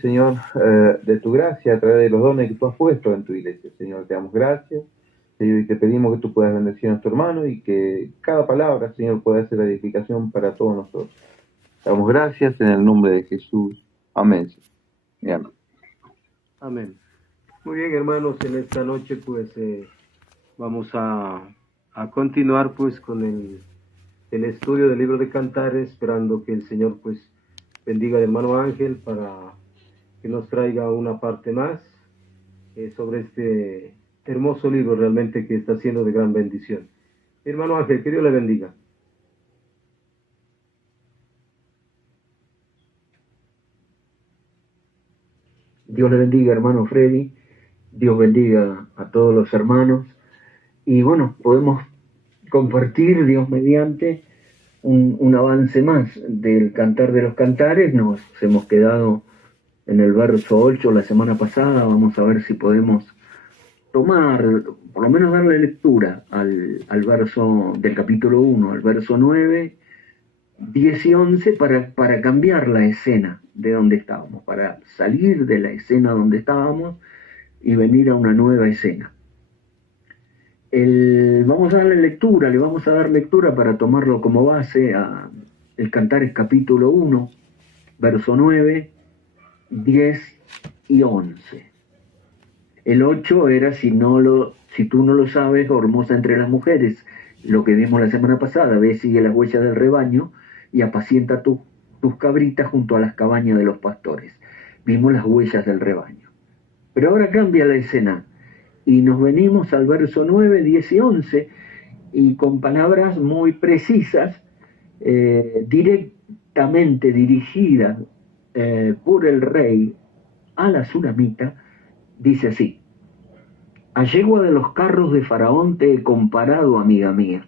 Señor, de tu gracia a través de los dones que tú has puesto en tu iglesia. Señor, te damos gracias. Señor, y te pedimos que tú puedas bendecir a nuestro hermano y que cada palabra, Señor, pueda ser la edificación para todos nosotros. Te damos gracias en el nombre de Jesús. Amén. Amén. Amén. Muy bien, hermanos, en esta noche pues vamos a continuar pues con el estudio del libro de Cantares, esperando que el Señor pues bendiga al hermano Ángel para que nos traiga una parte más sobre este hermoso libro realmente que está siendo de gran bendición. Hermano Ángel, que Dios le bendiga. Dios le bendiga, hermano Freddy. Dios bendiga a todos los hermanos. Y bueno, podemos compartir, Dios mediante, un avance más del Cantar de los Cantares. Nos hemos quedado en el verso 8 la semana pasada. Vamos a ver si podemos tomar, por lo menos darle lectura al verso del capítulo 1, al verso 9, 10 y 11 para cambiar la escena de donde estábamos, para salir de la escena donde estábamos y venir a una nueva escena. Vamos a darle lectura, le vamos a dar lectura para tomarlo como base a el Cantares capítulo 1, verso 9, 10 y 11. El 8 era, si tú no lo sabes, oh, hermosa entre las mujeres, lo que vimos la semana pasada, ve, sigue las huellas del rebaño y apacienta tus cabritas junto a las cabañas de los pastores. Vimos las huellas del rebaño. Pero ahora cambia la escena y nos venimos al verso 9, 10 y 11 y con palabras muy precisas, directamente dirigidas por el rey a la Sunamita, dice así: a yegua de los carros de Faraón te he comparado, amiga mía.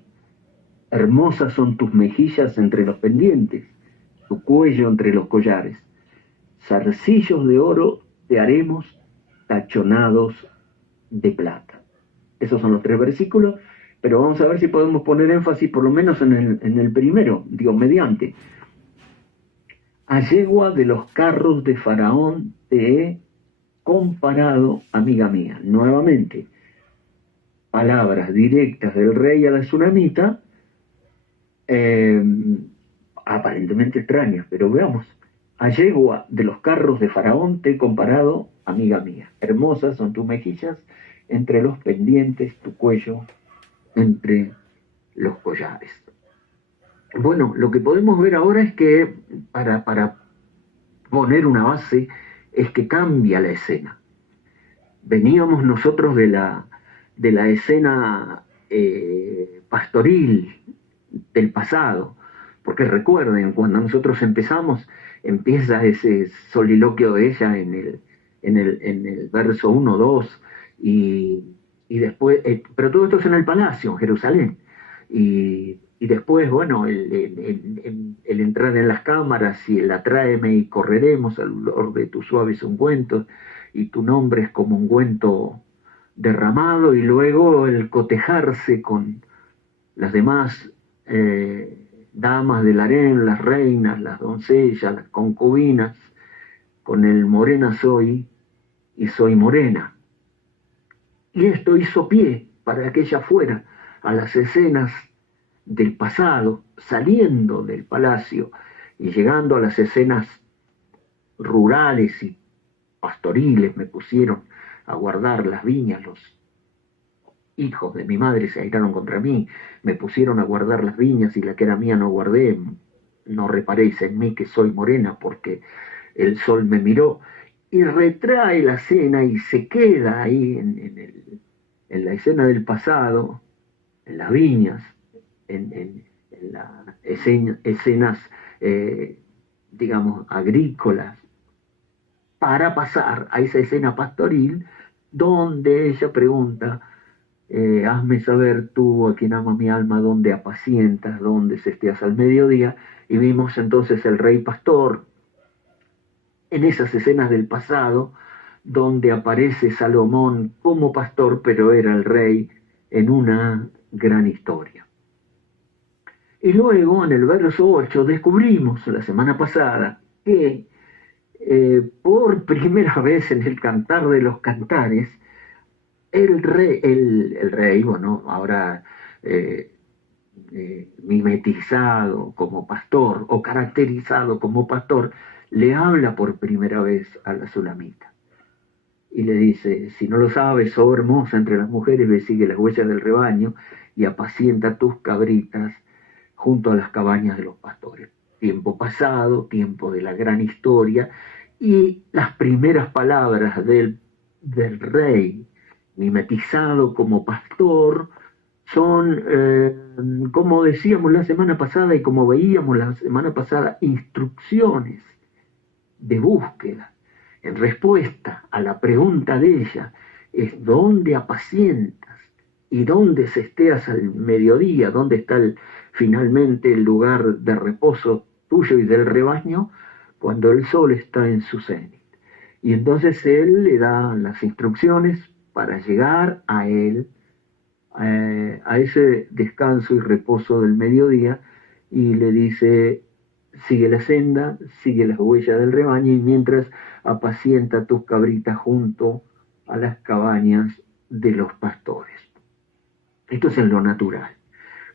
Hermosas son tus mejillas entre los pendientes, tu cuello entre los collares. Zarcillos de oro te haremos tachonados de plata. Esos son los 3 versículos, pero vamos a ver si podemos poner énfasis por lo menos en el primero, Dios mediante. A yegua de los carros de Faraón te he comparado, amiga mía. Nuevamente, palabras directas del rey a la Sunamita, aparentemente extrañas, pero veamos. A yegua de los carros de Faraón te he comparado, amiga mía. Hermosas son tus mejillas entre los pendientes, tu cuello entre los collares. Bueno, lo que podemos ver ahora es que, para poner una base, es que cambia la escena. Veníamos nosotros de la escena pastoril del pasado, porque recuerden, cuando nosotros empezamos, empieza ese soliloquio de ella en el verso 1, 2, y después, pero todo esto es en el palacio, en Jerusalén, y después, bueno, el entrar en las cámaras y el atráeme y correremos al olor de tus suaves ungüentos, y tu nombre es como ungüento derramado, y luego el cotejarse con las demás damas del harén, las reinas, las doncellas, las concubinas, con el morena soy y soy morena. Y esto hizo pie para que ella fuera a las escenas del pasado, saliendo del palacio y llegando a las escenas rurales y pastoriles. Me pusieron a guardar las viñas, los hijos de mi madre se airaron contra mí, me pusieron a guardar las viñas y la que era mía no guardé. No reparéis en mí que soy morena, porque el sol me miró. Y retrae la escena y se queda ahí en la escena del pasado, en las viñas, en las escenas, digamos, agrícolas, para pasar a esa escena pastoril donde ella pregunta: hazme saber tú, a quien ama mi alma, dónde apacientas, dónde cesteas al mediodía. Y vimos entonces el rey pastor en esas escenas del pasado, donde aparece Salomón como pastor, pero era el rey en una gran historia. Y luego en el verso 8 descubrimos la semana pasada que por primera vez en el Cantar de los Cantares, el rey, bueno, ahora mimetizado como pastor o caracterizado como pastor, le habla por primera vez a la Sulamita y le dice: si no lo sabes, oh hermosa entre las mujeres, ve, sigue las huellas del rebaño y apacienta tus cabritas junto a las cabañas de los pastores. Tiempo pasado, tiempo de la gran historia, y las primeras palabras del rey, mimetizado como pastor, son, como decíamos la semana pasada y como veíamos la semana pasada, instrucciones de búsqueda. En respuesta a la pregunta de ella, es: ¿dónde apacientas? ¿Y dónde se esteas al mediodía? ¿Dónde está finalmente el lugar de reposo tuyo y del rebaño? Cuando el sol está en su cenit. Y entonces él le da las instrucciones para llegar a él, a ese descanso y reposo del mediodía, y le dice: sigue la senda, sigue las huellas del rebaño, y mientras apacienta tus cabritas junto a las cabañas de los pastores. Esto es en lo natural.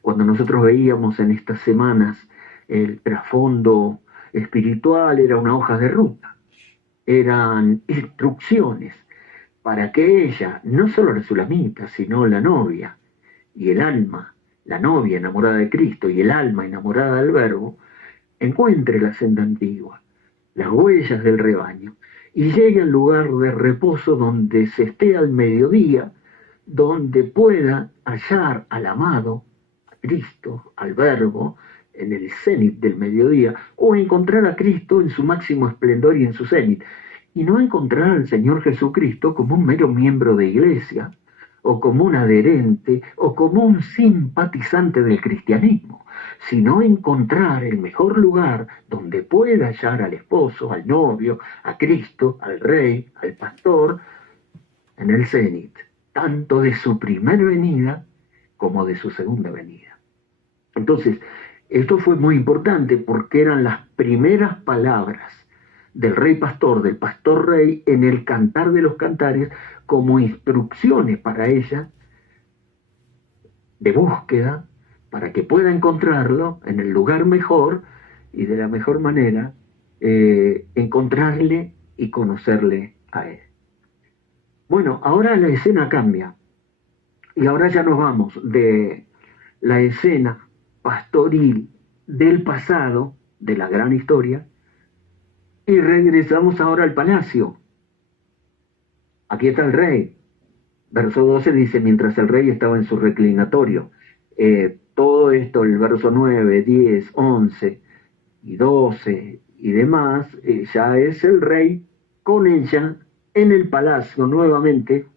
Cuando nosotros veíamos en estas semanas el trasfondo espiritual, era una hoja de ruta, eran instrucciones para que ella, no solo la Sulamita, sino la novia y el alma, la novia enamorada de Cristo y el alma enamorada del Verbo, encuentre la senda antigua, las huellas del rebaño, y llegue al lugar de reposo donde se esté al mediodía, donde pueda hallar al amado, a Cristo, al Verbo, en el cenit del mediodía, o encontrar a Cristo en su máximo esplendor y en su cenit, y no encontrar al Señor Jesucristo como un mero miembro de iglesia, o como un adherente, o como un simpatizante del cristianismo, sino encontrar el mejor lugar donde pueda hallar al esposo, al novio, a Cristo, al rey, al pastor, en el cenit, tanto de su primera venida como de su segunda venida. Entonces, esto fue muy importante porque eran las primeras palabras del rey pastor, del pastor rey, en el Cantar de los Cantares, como instrucciones para ella de búsqueda, para que pueda encontrarlo en el lugar mejor y de la mejor manera encontrarle y conocerle a él. Bueno, ahora la escena cambia y ahora ya nos vamos de la escena pastoril del pasado, de la gran historia, y regresamos ahora al palacio. Aquí está el rey. Verso 12 dice: mientras el rey estaba en su reclinatorio. Todo esto, el verso 9, 10, 11 y 12 y demás, ya es el rey con ella en el palacio nuevamente.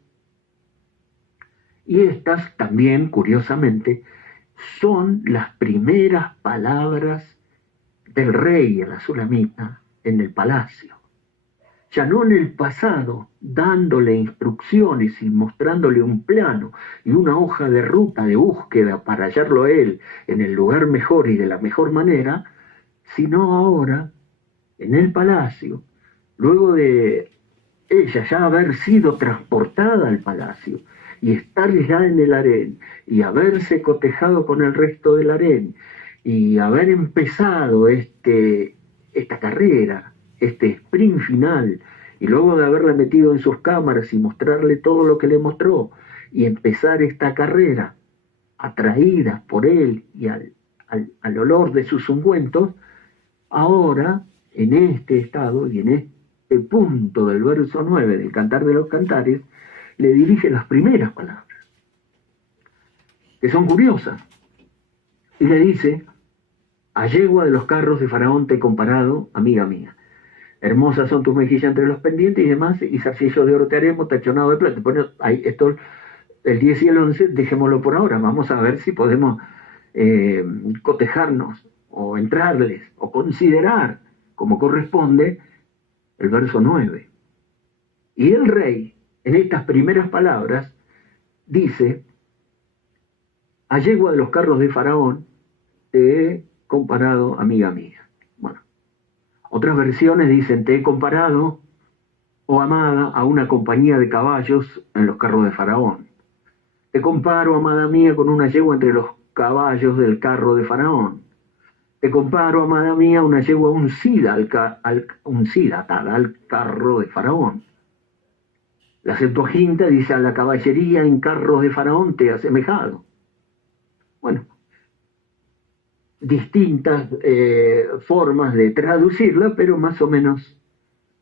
Y estas también, curiosamente, son las primeras palabras del rey a la Sulamita en el palacio. Ya no en el pasado, dándole instrucciones y mostrándole un plano y una hoja de ruta de búsqueda para hallarlo a él en el lugar mejor y de la mejor manera, sino ahora en el palacio, luego de ella ya haber sido transportada al palacio y estar ya en el harén y haberse cotejado con el resto del harén y haber empezado esta carrera, este sprint final, y luego de haberla metido en sus cámaras y mostrarle todo lo que le mostró y empezar esta carrera atraída por él y al olor de sus ungüentos, ahora en este estado y en este punto del verso 9 del Cantar de los Cantares, le dirige las primeras palabras, que son curiosas, y le dice: a yegua de los carros de Faraón te he comparado, amiga mía. Hermosas son tus mejillas entre los pendientes y demás, y zarcillos de oro te haremos, tachonado de plata. Bueno, ahí esto, el 10 y el 11, dejémoslo por ahora. Vamos a ver si podemos cotejarnos, o entrarles, o considerar, como corresponde, el verso 9. Y el rey, en estas primeras palabras, dice: a yegua de los carros de Faraón te he comparado, amiga mía. Bueno, Otras versiones dicen, te he comparado, oh amada, a una compañía de caballos en los carros de Faraón. Te comparo, amada mía, con una yegua entre los caballos del carro de Faraón. Te comparo, amada mía, una yegua uncida atada al carro de Faraón. La Septuaginta dice, a la caballería en carros de Faraón te ha asemejado. Bueno, distintas formas de traducirla, pero más o menos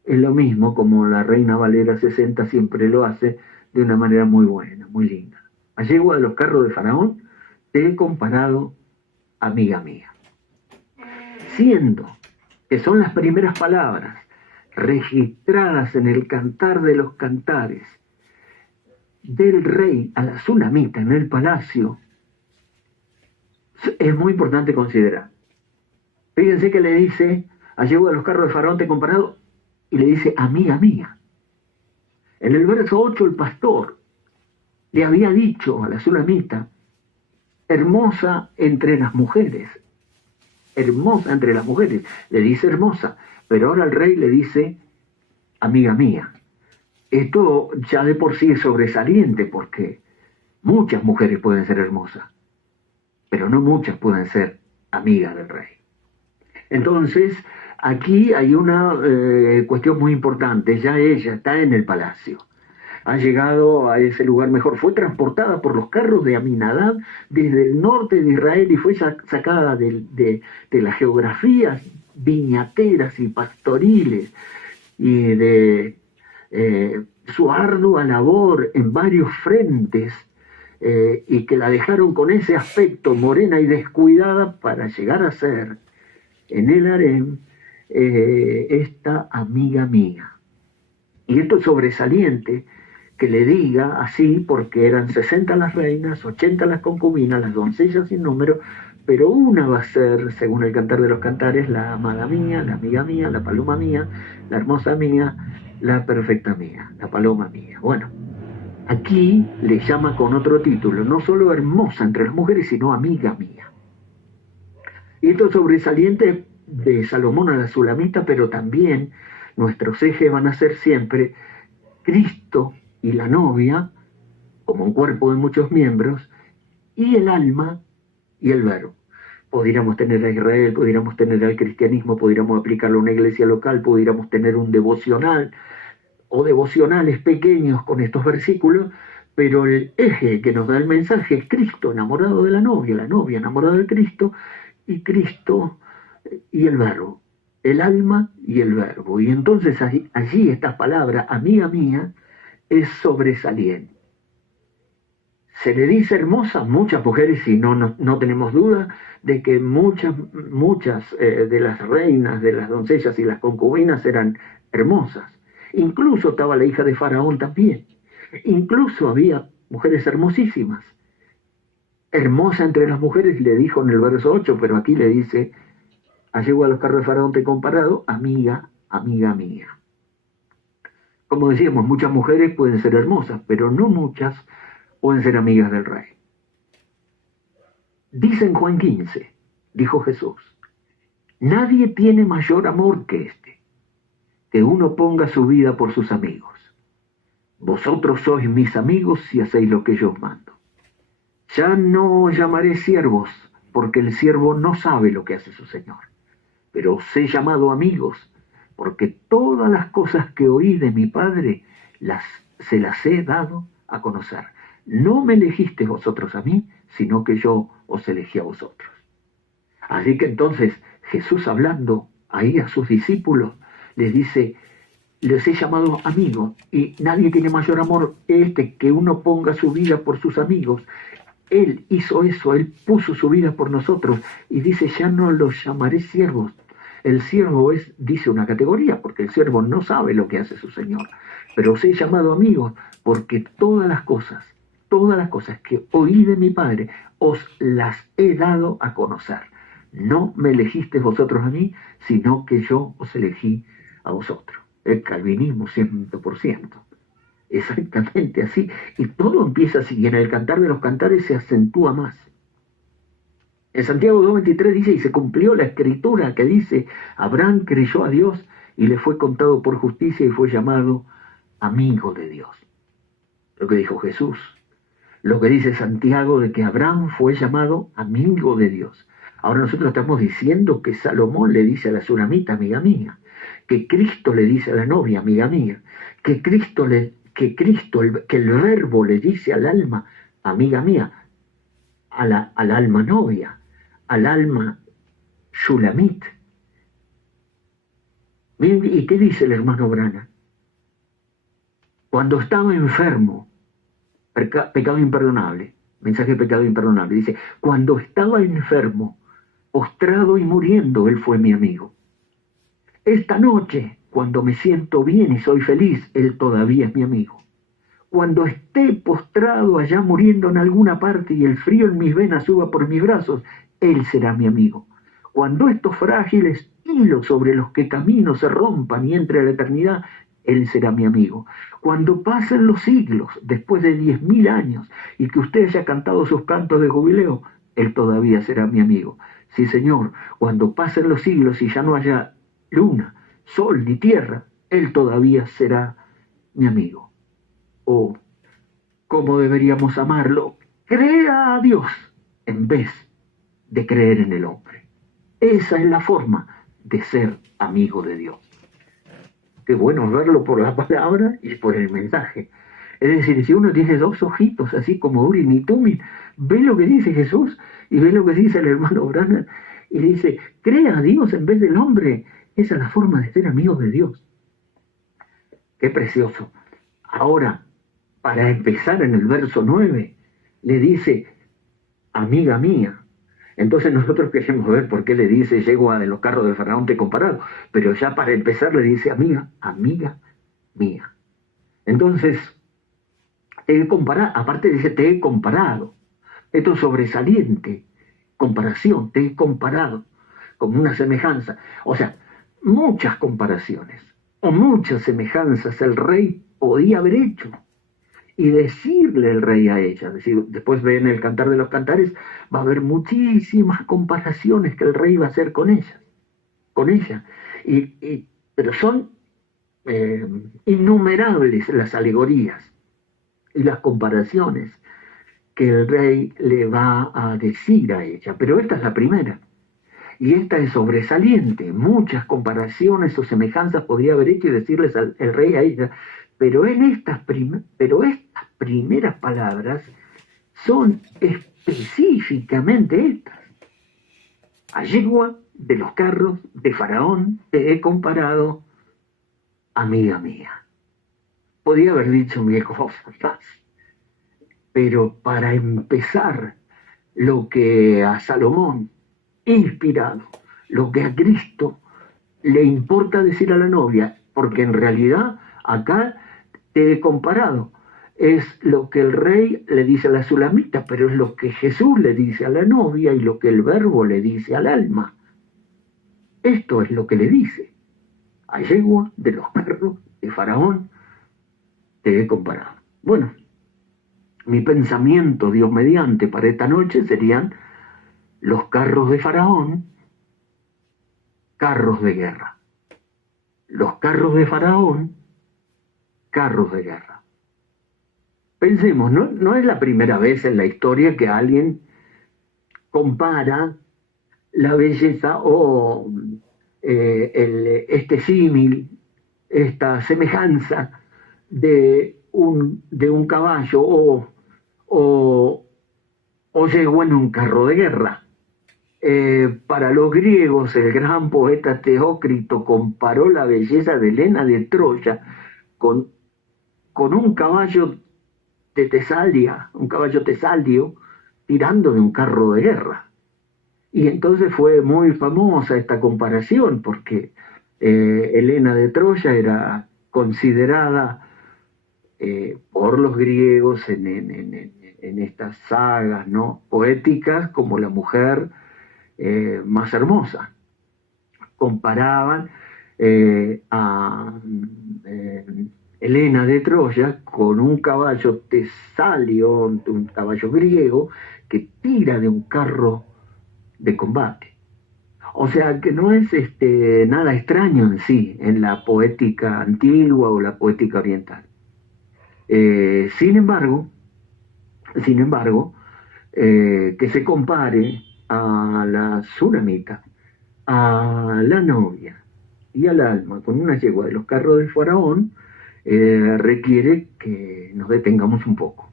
es lo mismo, como la Reina Valera 60 siempre lo hace, de una manera muy buena, muy linda. A yegua de los carros de Faraón te he comparado, amiga mía. Siendo que son las primeras palabras registradas en el Cantar de los Cantares del rey a la Sulamita en el palacio, es muy importante considerar. Fíjense que le dice, a yegua de los carros de Faraón te he comparado, y le dice, amiga mía. En el verso 8 el pastor le había dicho a la Sulamita, hermosa entre las mujeres, hermosa entre las mujeres, le dice hermosa, pero ahora el rey le dice, amiga mía. Esto ya de por sí es sobresaliente, porque muchas mujeres pueden ser hermosas, pero no muchas pueden ser amigas del rey. Entonces, aquí hay una cuestión muy importante. Ya ella está en el palacio, ha llegado a ese lugar mejor, fue transportada por los carros de Aminadab desde el norte de Israel y fue sacada de las geografías viñateras y pastoriles y de su ardua labor en varios frentes, y que la dejaron con ese aspecto morena y descuidada para llegar a ser en el harem esta amiga mía. Y esto es sobresaliente que le diga así, porque eran 60 las reinas, 80 las concubinas, las doncellas sin número, pero una va a ser, según el Cantar de los Cantares, la amada mía, la amiga mía, la paloma mía, la hermosa mía, la perfecta mía, la paloma mía. Bueno, aquí le llama con otro título, no solo hermosa entre las mujeres, sino amiga mía. Y esto es sobresaliente de Salomón a la Sulamita, pero también nuestros ejes van a ser siempre Cristo y la novia, como un cuerpo de muchos miembros, y el alma y el verbo. Pudiéramos tener a Israel, pudiéramos tener al cristianismo, pudiéramos aplicarlo a una iglesia local, pudiéramos tener un devocional o devocionales pequeños con estos versículos, pero el eje que nos da el mensaje es Cristo enamorado de la novia enamorada de Cristo, y Cristo y el verbo, el alma y el verbo. Y entonces allí esta palabra, amiga mía, es sobresaliente. Se le dice hermosa a muchas mujeres, y no tenemos duda de que muchas de las reinas, de las doncellas y las concubinas eran hermosas. Incluso estaba la hija de Faraón también. Incluso había mujeres hermosísimas. Hermosa entre las mujeres, le dijo en el verso 8, pero aquí le dice, a yegua a los carros de Faraón te he comparado, amiga, amiga mía. Como decíamos, muchas mujeres pueden ser hermosas, pero no muchas pueden ser amigas del rey. Dice en Juan 15, dijo Jesús, nadie tiene mayor amor que este, que uno ponga su vida por sus amigos. Vosotros sois mis amigos si hacéis lo que yo os mando. Ya no os llamaré siervos, porque el siervo no sabe lo que hace su señor, pero os he llamado amigos, porque todas las cosas que oí de mi Padre se las he dado a conocer. No me elegisteis vosotros a mí, sino que yo os elegí a vosotros. Así que entonces Jesús, hablando ahí a sus discípulos, les dice, les he llamado amigos, y nadie tiene mayor amor que uno ponga su vida por sus amigos. Él hizo eso, Él puso su vida por nosotros, y dice, ya no los llamaré siervos. El siervo es, dice, una categoría, porque el siervo no sabe lo que hace su señor. Pero os he llamado amigos, porque todas las cosas que oí de mi Padre, os las he dado a conocer. No me elegisteis vosotros a mí, sino que yo os elegí a vosotros. El calvinismo 100%. Exactamente así. Y todo empieza así, y en el Cantar de los Cantares se acentúa más. En Santiago 2:23 dice, y se cumplió la escritura que dice, Abraham creyó a Dios y le fue contado por justicia y fue llamado amigo de Dios. Lo que dijo Jesús. Lo que dice Santiago de que Abraham fue llamado amigo de Dios. Ahora nosotros estamos diciendo que Salomón le dice a la sulamita, amiga mía, que Cristo le dice a la novia, amiga mía, que el verbo le dice al alma, amiga mía, al alma novia, al alma Shulamit. ¿Y qué dice el hermano Brana? Cuando estaba enfermo, pecado imperdonable, mensaje de pecado imperdonable, dice, cuando estaba enfermo, postrado y muriendo, él fue mi amigo. Esta noche, cuando me siento bien y soy feliz, él todavía es mi amigo. Cuando esté postrado allá muriendo en alguna parte y el frío en mis venas suba por mis brazos, él será mi amigo. Cuando estos frágiles hilos sobre los que camino se rompan y entre a la eternidad, él será mi amigo. Cuando pasen los siglos, después de 10.000 años, y que usted haya cantado sus cantos de jubileo, él todavía será mi amigo. Sí, Señor, cuando pasen los siglos y ya no haya luna, sol ni tierra, él todavía será mi amigo. Oh, ¿cómo deberíamos amarlo? Crea a Dios en vez de creer en el hombre. Esa es la forma de ser amigo de Dios. Qué bueno verlo por la palabra y por el mensaje. Es decir, si uno tiene dos ojitos, así como Urim y Tumim, ve lo que dice Jesús y ve lo que dice el hermano Branham y dice, crea a Dios en vez del hombre. Esa es la forma de ser amigos de Dios. Qué precioso. Ahora, para empezar en el verso 9, le dice, amiga mía. Entonces nosotros queremos ver por qué le dice, yegua de los carros de Faraón te he comparado. Pero ya para empezar le dice, amiga, amiga mía. Entonces, te he comparado, aparte dice, te he comparado. Esto es sobresaliente, comparación, te he comparado, como una semejanza. O sea, muchas comparaciones o muchas semejanzas el rey podía haber hecho y decirle el rey a ella. Es decir, después ven el Cantar de los Cantares, va a haber muchísimas comparaciones que el rey va a hacer con ella. Pero son innumerables las alegorías y las comparaciones que el rey le va a decir a ella. Pero esta es la primera. Y esta es sobresaliente. Muchas comparaciones o semejanzas podría haber hecho y decirles el rey a ella. Pero estas primeras palabras son específicamente estas. A yegua de los carros de Faraón te he comparado, amiga mía. Podía haber dicho mil cosas más. Pero para empezar, lo que a Salomón, inspirado, lo que a Cristo le importa decir a la novia, porque en realidad acá te he comparado, es lo que el rey le dice a la sulamita, pero es lo que Jesús le dice a la novia y lo que el verbo le dice al alma. Esto es lo que le dice. A yegua de los carros de Faraón te he comparado. Bueno, mi pensamiento, Dios mediante, para esta noche serían los carros de Faraón, carros de guerra. Los carros de Faraón, carros de guerra. Pensemos, no es la primera vez en la historia que alguien compara la belleza o este símil, esta semejanza de un caballo o llegó en un carro de guerra. Para los griegos, el gran poeta Teócrito comparó la belleza de Helena de Troya con un caballo de Tesalia, un caballo tesalio, tirando de un carro de guerra. Y entonces fue muy famosa esta comparación, porque Helena de Troya era considerada por los griegos en estas sagas, ¿no?, poéticas como la mujer más hermosa. Comparaban a Helena de Troya con un caballo tesalio, un caballo griego que tira de un carro de combate. O sea que no es nada extraño en sí, en la poética antigua o la poética oriental. Sin embargo, que se compare a la Sunamita, a la novia y al alma con una yegua de los carros del faraón, requiere que nos detengamos un poco.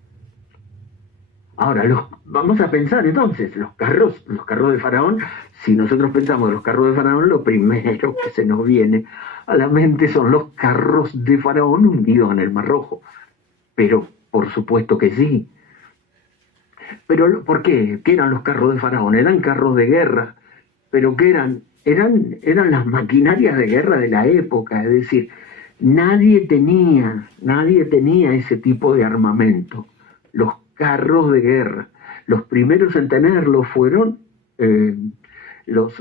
Ahora, vamos a pensar entonces, los carros de faraón. Si nosotros pensamos en los carros de faraón, lo primero que se nos viene a la mente son los carros de faraón hundidos en el Mar Rojo. Pero, por supuesto que sí. Pero, ¿por qué? ¿Qué eran los carros de faraón? Eran carros de guerra. ¿Pero qué eran? Eran las maquinarias de guerra de la época. Es decir, nadie tenía ese tipo de armamento. Los carros de guerra. Los primeros en tenerlo fueron los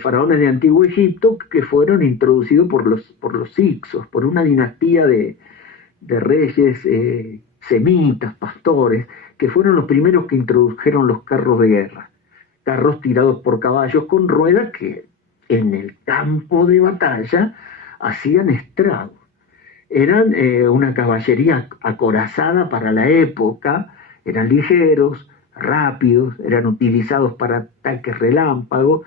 faraones de Antiguo Egipto, que fueron introducidos por los hicsos, por una dinastía de reyes semitas, pastores, que fueron los primeros que introdujeron los carros de guerra. Carros tirados por caballos con ruedas que en el campo de batalla hacían estragos. Eran una caballería acorazada para la época, eran ligeros, rápidos, eran utilizados para ataques relámpagos,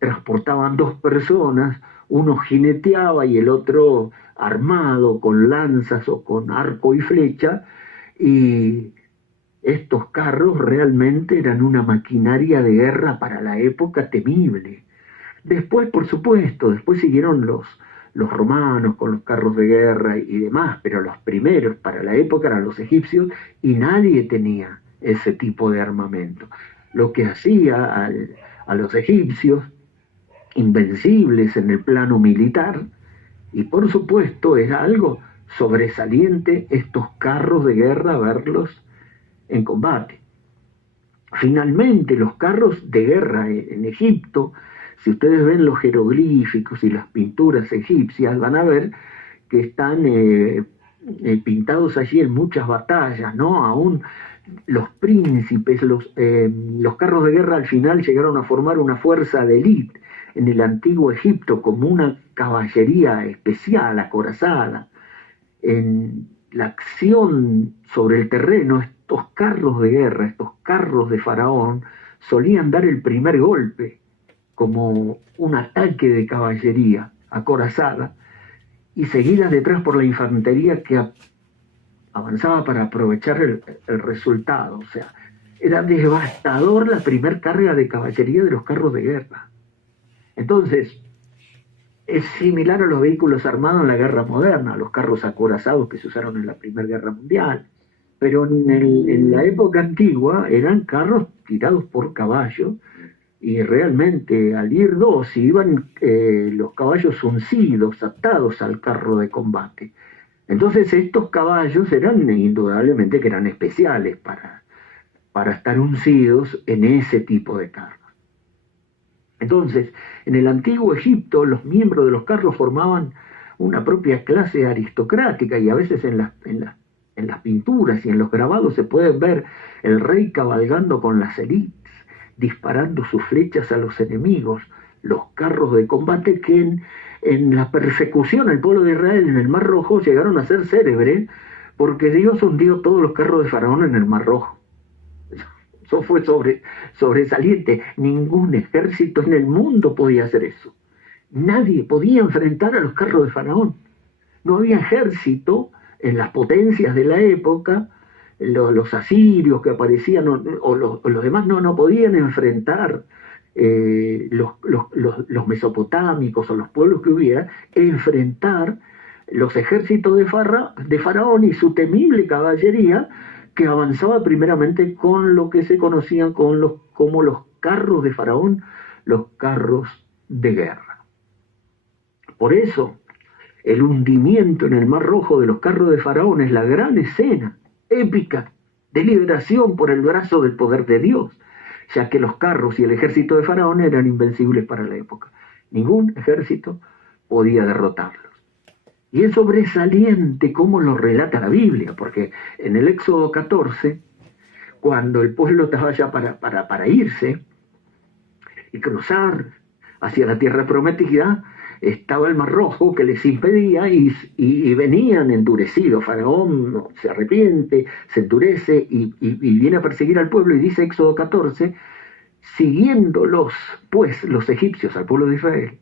transportaban 2 personas, uno jineteaba y el otro armado con lanzas o con arco y flecha, y estos carros realmente eran una maquinaria de guerra para la época temible. Después, por supuesto, siguieron los romanos con los carros de guerra y demás, pero los primeros para la época eran los egipcios y nadie tenía ese tipo de armamento. Lo que hacía a los egipcios invencibles en el plano militar, y por supuesto era algo sobresaliente estos carros de guerra, verlos en combate. Finalmente, los carros de guerra en Egipto, si ustedes ven los jeroglíficos y las pinturas egipcias, van a ver que están pintados allí en muchas batallas, ¿no? Aún los príncipes, los carros de guerra al final llegaron a formar una fuerza de élite en el antiguo Egipto, como una caballería especial, acorazada. En la acción sobre el terreno, estos carros de guerra, estos carros de faraón, solían dar el primer golpe, como un ataque de caballería acorazada, y seguidas detrás por la infantería que avanzaba para aprovechar el resultado. O sea, era devastador la primer carga de caballería de los carros de guerra. Entonces, es similar a los vehículos armados en la guerra moderna, a los carros acorazados que se usaron en la Primera Guerra Mundial. Pero en la época antigua eran carros tirados por caballo, y realmente al ir 2 iban los caballos uncidos, atados al carro de combate. Entonces estos caballos eran indudablemente que eran especiales para estar uncidos en ese tipo de carros. Entonces, en el antiguo Egipto, los miembros de los carros formaban una propia clase aristocrática, y a veces en las pinturas y en los grabados se puede ver el rey cabalgando con las élites, disparando sus flechas a los enemigos, los carros de combate que en la persecución al pueblo de Israel en el Mar Rojo llegaron a ser célebres, porque Dios hundió todos los carros de Faraón en el Mar Rojo. Eso fue sobresaliente. Ningún ejército en el mundo podía hacer eso. Nadie podía enfrentar a los carros de Faraón. No había ejército en las potencias de la época. Los asirios que aparecían o los demás no podían enfrentar los mesopotámicos o los pueblos que hubiera, enfrentar los ejércitos de Faraón y su temible caballería, que avanzaba primeramente con lo que se conocían como los carros de Faraón, los carros de guerra. Por eso, el hundimiento en el Mar Rojo de los carros de Faraón es la gran escena épica de liberación por el brazo del poder de Dios, ya que los carros y el ejército de Faraón eran invencibles para la época. Ningún ejército podía derrotarlos. Y es sobresaliente cómo lo relata la Biblia, porque en el Éxodo 14, cuando el pueblo estaba ya para irse, y cruzar hacia la tierra prometida, estaba el Mar Rojo que les impedía y venían endurecidos. Faraón se arrepiente, se endurece y viene a perseguir al pueblo, y dice Éxodo 14, siguiéndolos pues los egipcios al pueblo de Israel,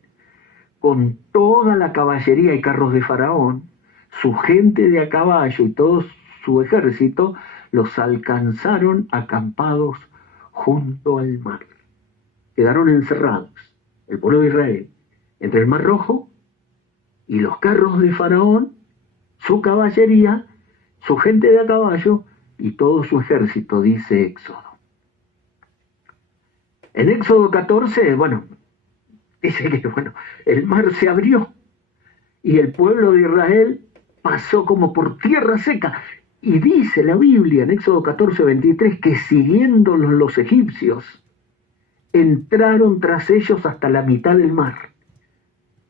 con toda la caballería y carros de Faraón, su gente de a caballo y todo su ejército, los alcanzaron acampados junto al mar. Quedaron encerrados, el pueblo de Israel, entre el Mar Rojo y los carros de Faraón, su caballería, su gente de a caballo y todo su ejército, dice Éxodo. En Éxodo 14, dice que el mar se abrió y el pueblo de Israel pasó como por tierra seca. Y dice la Biblia en Éxodo 14, 23, que siguiéndolos los egipcios, entraron tras ellos hasta la mitad del mar.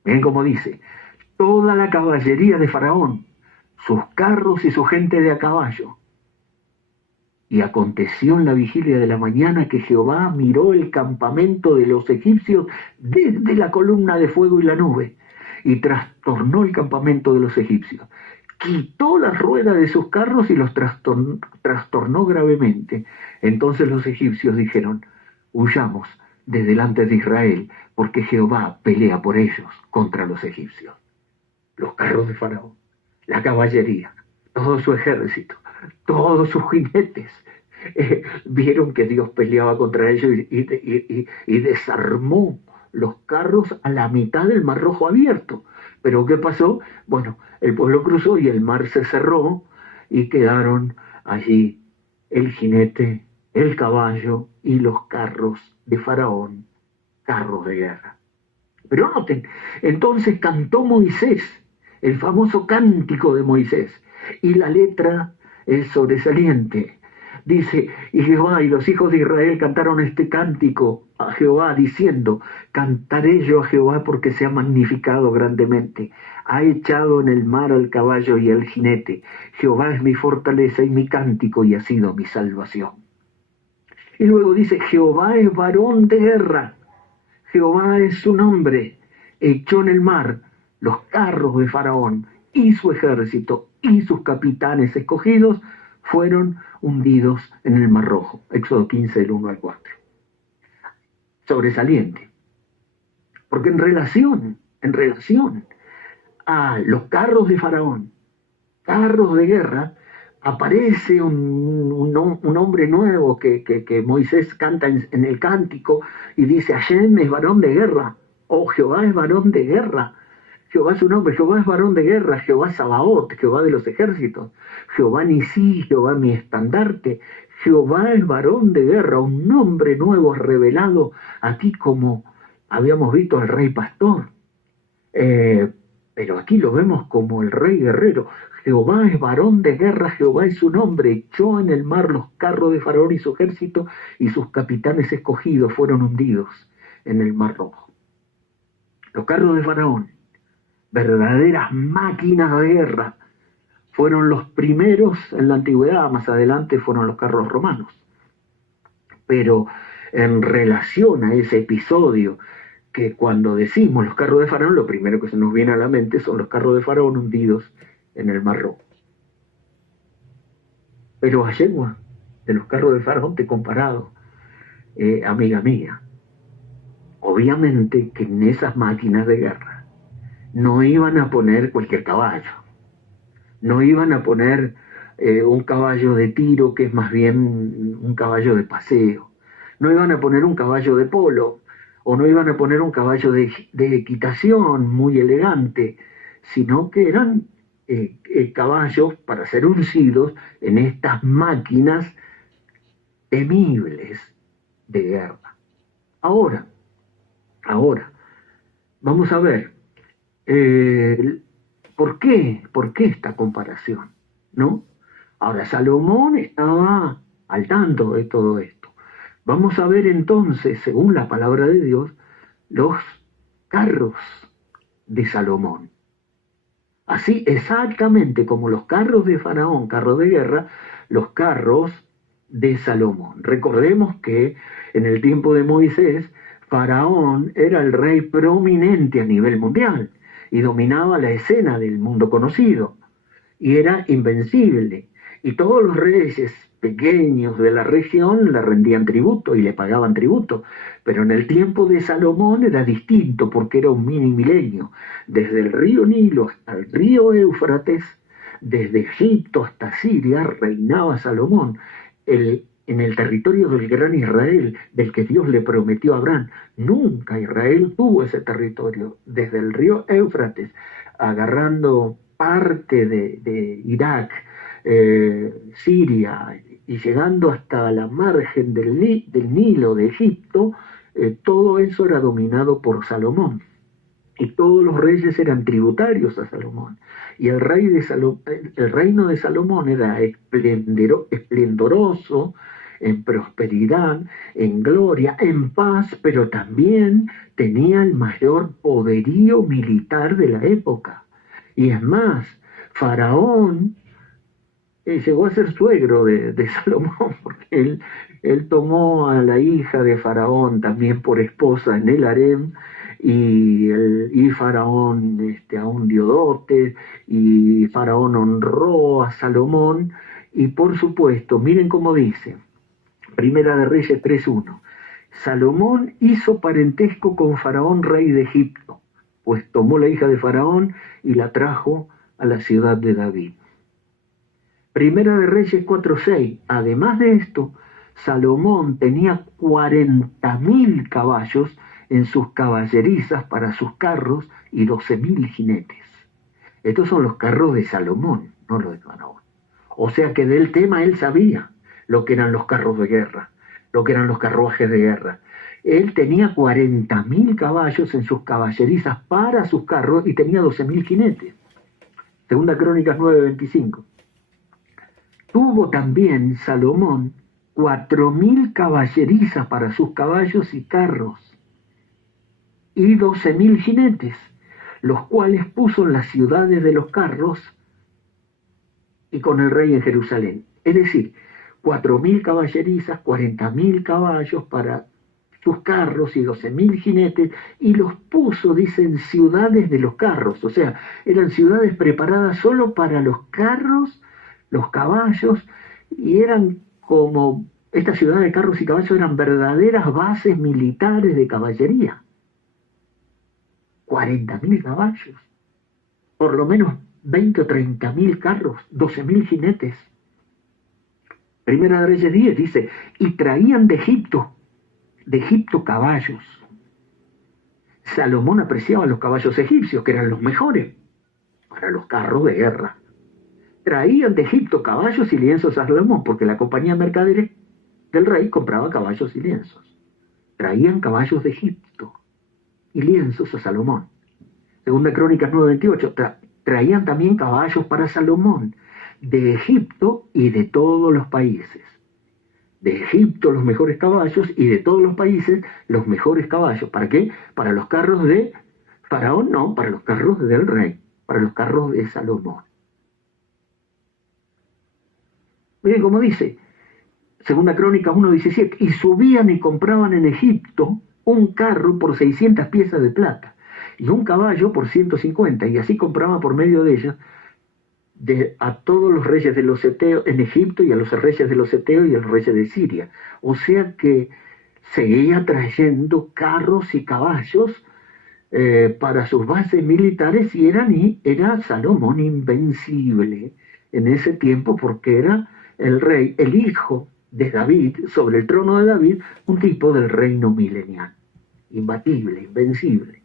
Ven como dice, toda la caballería de Faraón, sus carros y su gente de a caballo. Y aconteció en la vigilia de la mañana que Jehová miró el campamento de los egipcios desde la columna de fuego y la nube, y trastornó el campamento de los egipcios. Quitó las ruedas de sus carros y los trastornó gravemente. Entonces los egipcios dijeron, huyamos de delante de Israel, porque Jehová pelea por ellos contra los egipcios. Los carros de Faraón, la caballería, todo su ejército, todos sus jinetes, vieron que Dios peleaba contra ellos y desarmó los carros a la mitad del Mar Rojo abierto. Pero ¿qué pasó? El pueblo cruzó y el mar se cerró y quedaron allí el jinete, el caballo y los carros de Faraón, carros de guerra. Pero noten, entonces cantó Moisés, el famoso cántico de Moisés, y la letra es sobresaliente. Dice, y Jehová y los hijos de Israel cantaron este cántico a Jehová, diciendo, cantaré yo a Jehová porque se ha magnificado grandemente. Ha echado en el mar al caballo y al jinete. Jehová es mi fortaleza y mi cántico y ha sido mi salvación. Y luego dice, Jehová es varón de guerra. Jehová es su nombre. Echó en el mar los carros de Faraón y su ejército y sus capitanes escogidos fueron hundidos en el Mar Rojo. Éxodo 15, del 1 al 4. Sobresaliente. Porque en relación a los carros de Faraón, carros de guerra, aparece un hombre nuevo que Moisés canta en el cántico y dice, Hashem es varón de guerra, o Jehová es varón de guerra. Jehová es su nombre, Jehová es varón de guerra, Jehová Sabaoth, Jehová de los ejércitos, Jehová Nisí, Jehová mi estandarte, Jehová es varón de guerra, un nombre nuevo revelado a ti como habíamos visto al rey pastor. Pero aquí lo vemos como el rey guerrero. Jehová es varón de guerra, Jehová es su nombre, echó en el mar los carros de Faraón y su ejército, y sus capitanes escogidos fueron hundidos en el Mar Rojo. Los carros de Faraón, verdaderas máquinas de guerra, fueron los primeros en la antigüedad, más adelante fueron los carros romanos. Pero en relación a ese episodio, que cuando decimos los carros de Faraón, lo primero que se nos viene a la mente son los carros de Faraón hundidos en el Mar Rojo. Pero a yegua de los carros de Faraón te he comparado, amiga mía. Obviamente que en esas máquinas de guerra no iban a poner cualquier caballo, no iban a poner un caballo de tiro que es más bien un caballo de paseo, no iban a poner un caballo de polo, o no iban a poner un caballo de equitación muy elegante, sino que eran caballos para ser uncidos en estas máquinas temibles de guerra. Ahora, vamos a ver, ¿por qué esta comparación? ¿No? Ahora, Salomón estaba al tanto de todo esto. Vamos a ver entonces, según la palabra de Dios, los carros de Salomón. Así exactamente como los carros de Faraón, carros de guerra, los carros de Salomón. Recordemos que en el tiempo de Moisés, Faraón era el rey prominente a nivel mundial y dominaba la escena del mundo conocido y era invencible. Y todos los reyes pequeños de la región le rendían tributo y le pagaban tributo. Pero en el tiempo de Salomón era distinto porque era un mini milenio. Desde el río Nilo hasta el río Éufrates, desde Egipto hasta Siria, reinaba Salomón en el territorio del gran Israel, del que Dios le prometió a Abraham. Nunca Israel tuvo ese territorio. Desde el río Éufrates, agarrando parte de Irak, Siria, y llegando hasta la margen del Nilo de Egipto, todo eso era dominado por Salomón. Y todos los reyes eran tributarios a Salomón. Y el reino de Salomón era esplendoroso, en prosperidad, en gloria, en paz, pero también tenía el mayor poderío militar de la época. Y es más, Faraón llegó a ser suegro de Salomón, porque él tomó a la hija de Faraón también por esposa en el harem, y Faraón aún dio dotes, y Faraón honró a Salomón, y por supuesto, miren cómo dice, Primera de Reyes 3:1, Salomón hizo parentesco con Faraón, rey de Egipto, pues tomó la hija de Faraón y la trajo a la ciudad de David. Primera de Reyes 4:6, además de esto, Salomón tenía 40.000 caballos en sus caballerizas para sus carros y 12.000 jinetes. Estos son los carros de Salomón, no los de Faraón. O sea que del tema él sabía lo que eran los carros de guerra, lo que eran los carruajes de guerra. Él tenía 40.000 caballos en sus caballerizas para sus carros y tenía 12.000 jinetes. Segunda Crónicas 9:25. Tuvo también Salomón 4.000 caballerizas para sus caballos y carros y 12.000 jinetes, los cuales puso en las ciudades de los carros y con el rey en Jerusalén. Es decir, 4.000 caballerizas, 40.000 caballos para sus carros y 12.000 jinetes, y los puso, dicen, ciudades de los carros, o sea, eran ciudades preparadas solo para los carros, los caballos, y eran como, estas ciudades de carros y caballos eran verdaderas bases militares de caballería. 40.000 caballos, por lo menos 20 o 30.000 carros, 12.000 jinetes. Primera de Reyes 10 dice, y traían de Egipto caballos. Salomón apreciaba los caballos egipcios, que eran los mejores para los carros de guerra. Traían de Egipto caballos y lienzos a Salomón, porque la compañía mercader del rey compraba caballos y lienzos. Traían caballos de Egipto y lienzos a Salomón. Segunda Crónicas 9:28, traían también caballos para Salomón, de Egipto y de todos los países. De Egipto los mejores caballos y de todos los países los mejores caballos. ¿Para qué? Para los carros de Faraón, no, para los carros del rey, para los carros de Salomón. Miren cómo dice, Segunda Crónica 1:17, y subían y compraban en Egipto un carro por 600 piezas de plata y un caballo por 150, y así compraban por medio de ellos a todos los reyes de los Eteos en Egipto y a los reyes de los Eteos y a los reyes de Siria. O sea que seguía trayendo carros y caballos para sus bases militares, y era Salomón invencible en ese tiempo, porque era el rey, el hijo de David, sobre el trono de David, un tipo del reino milenial, imbatible, invencible.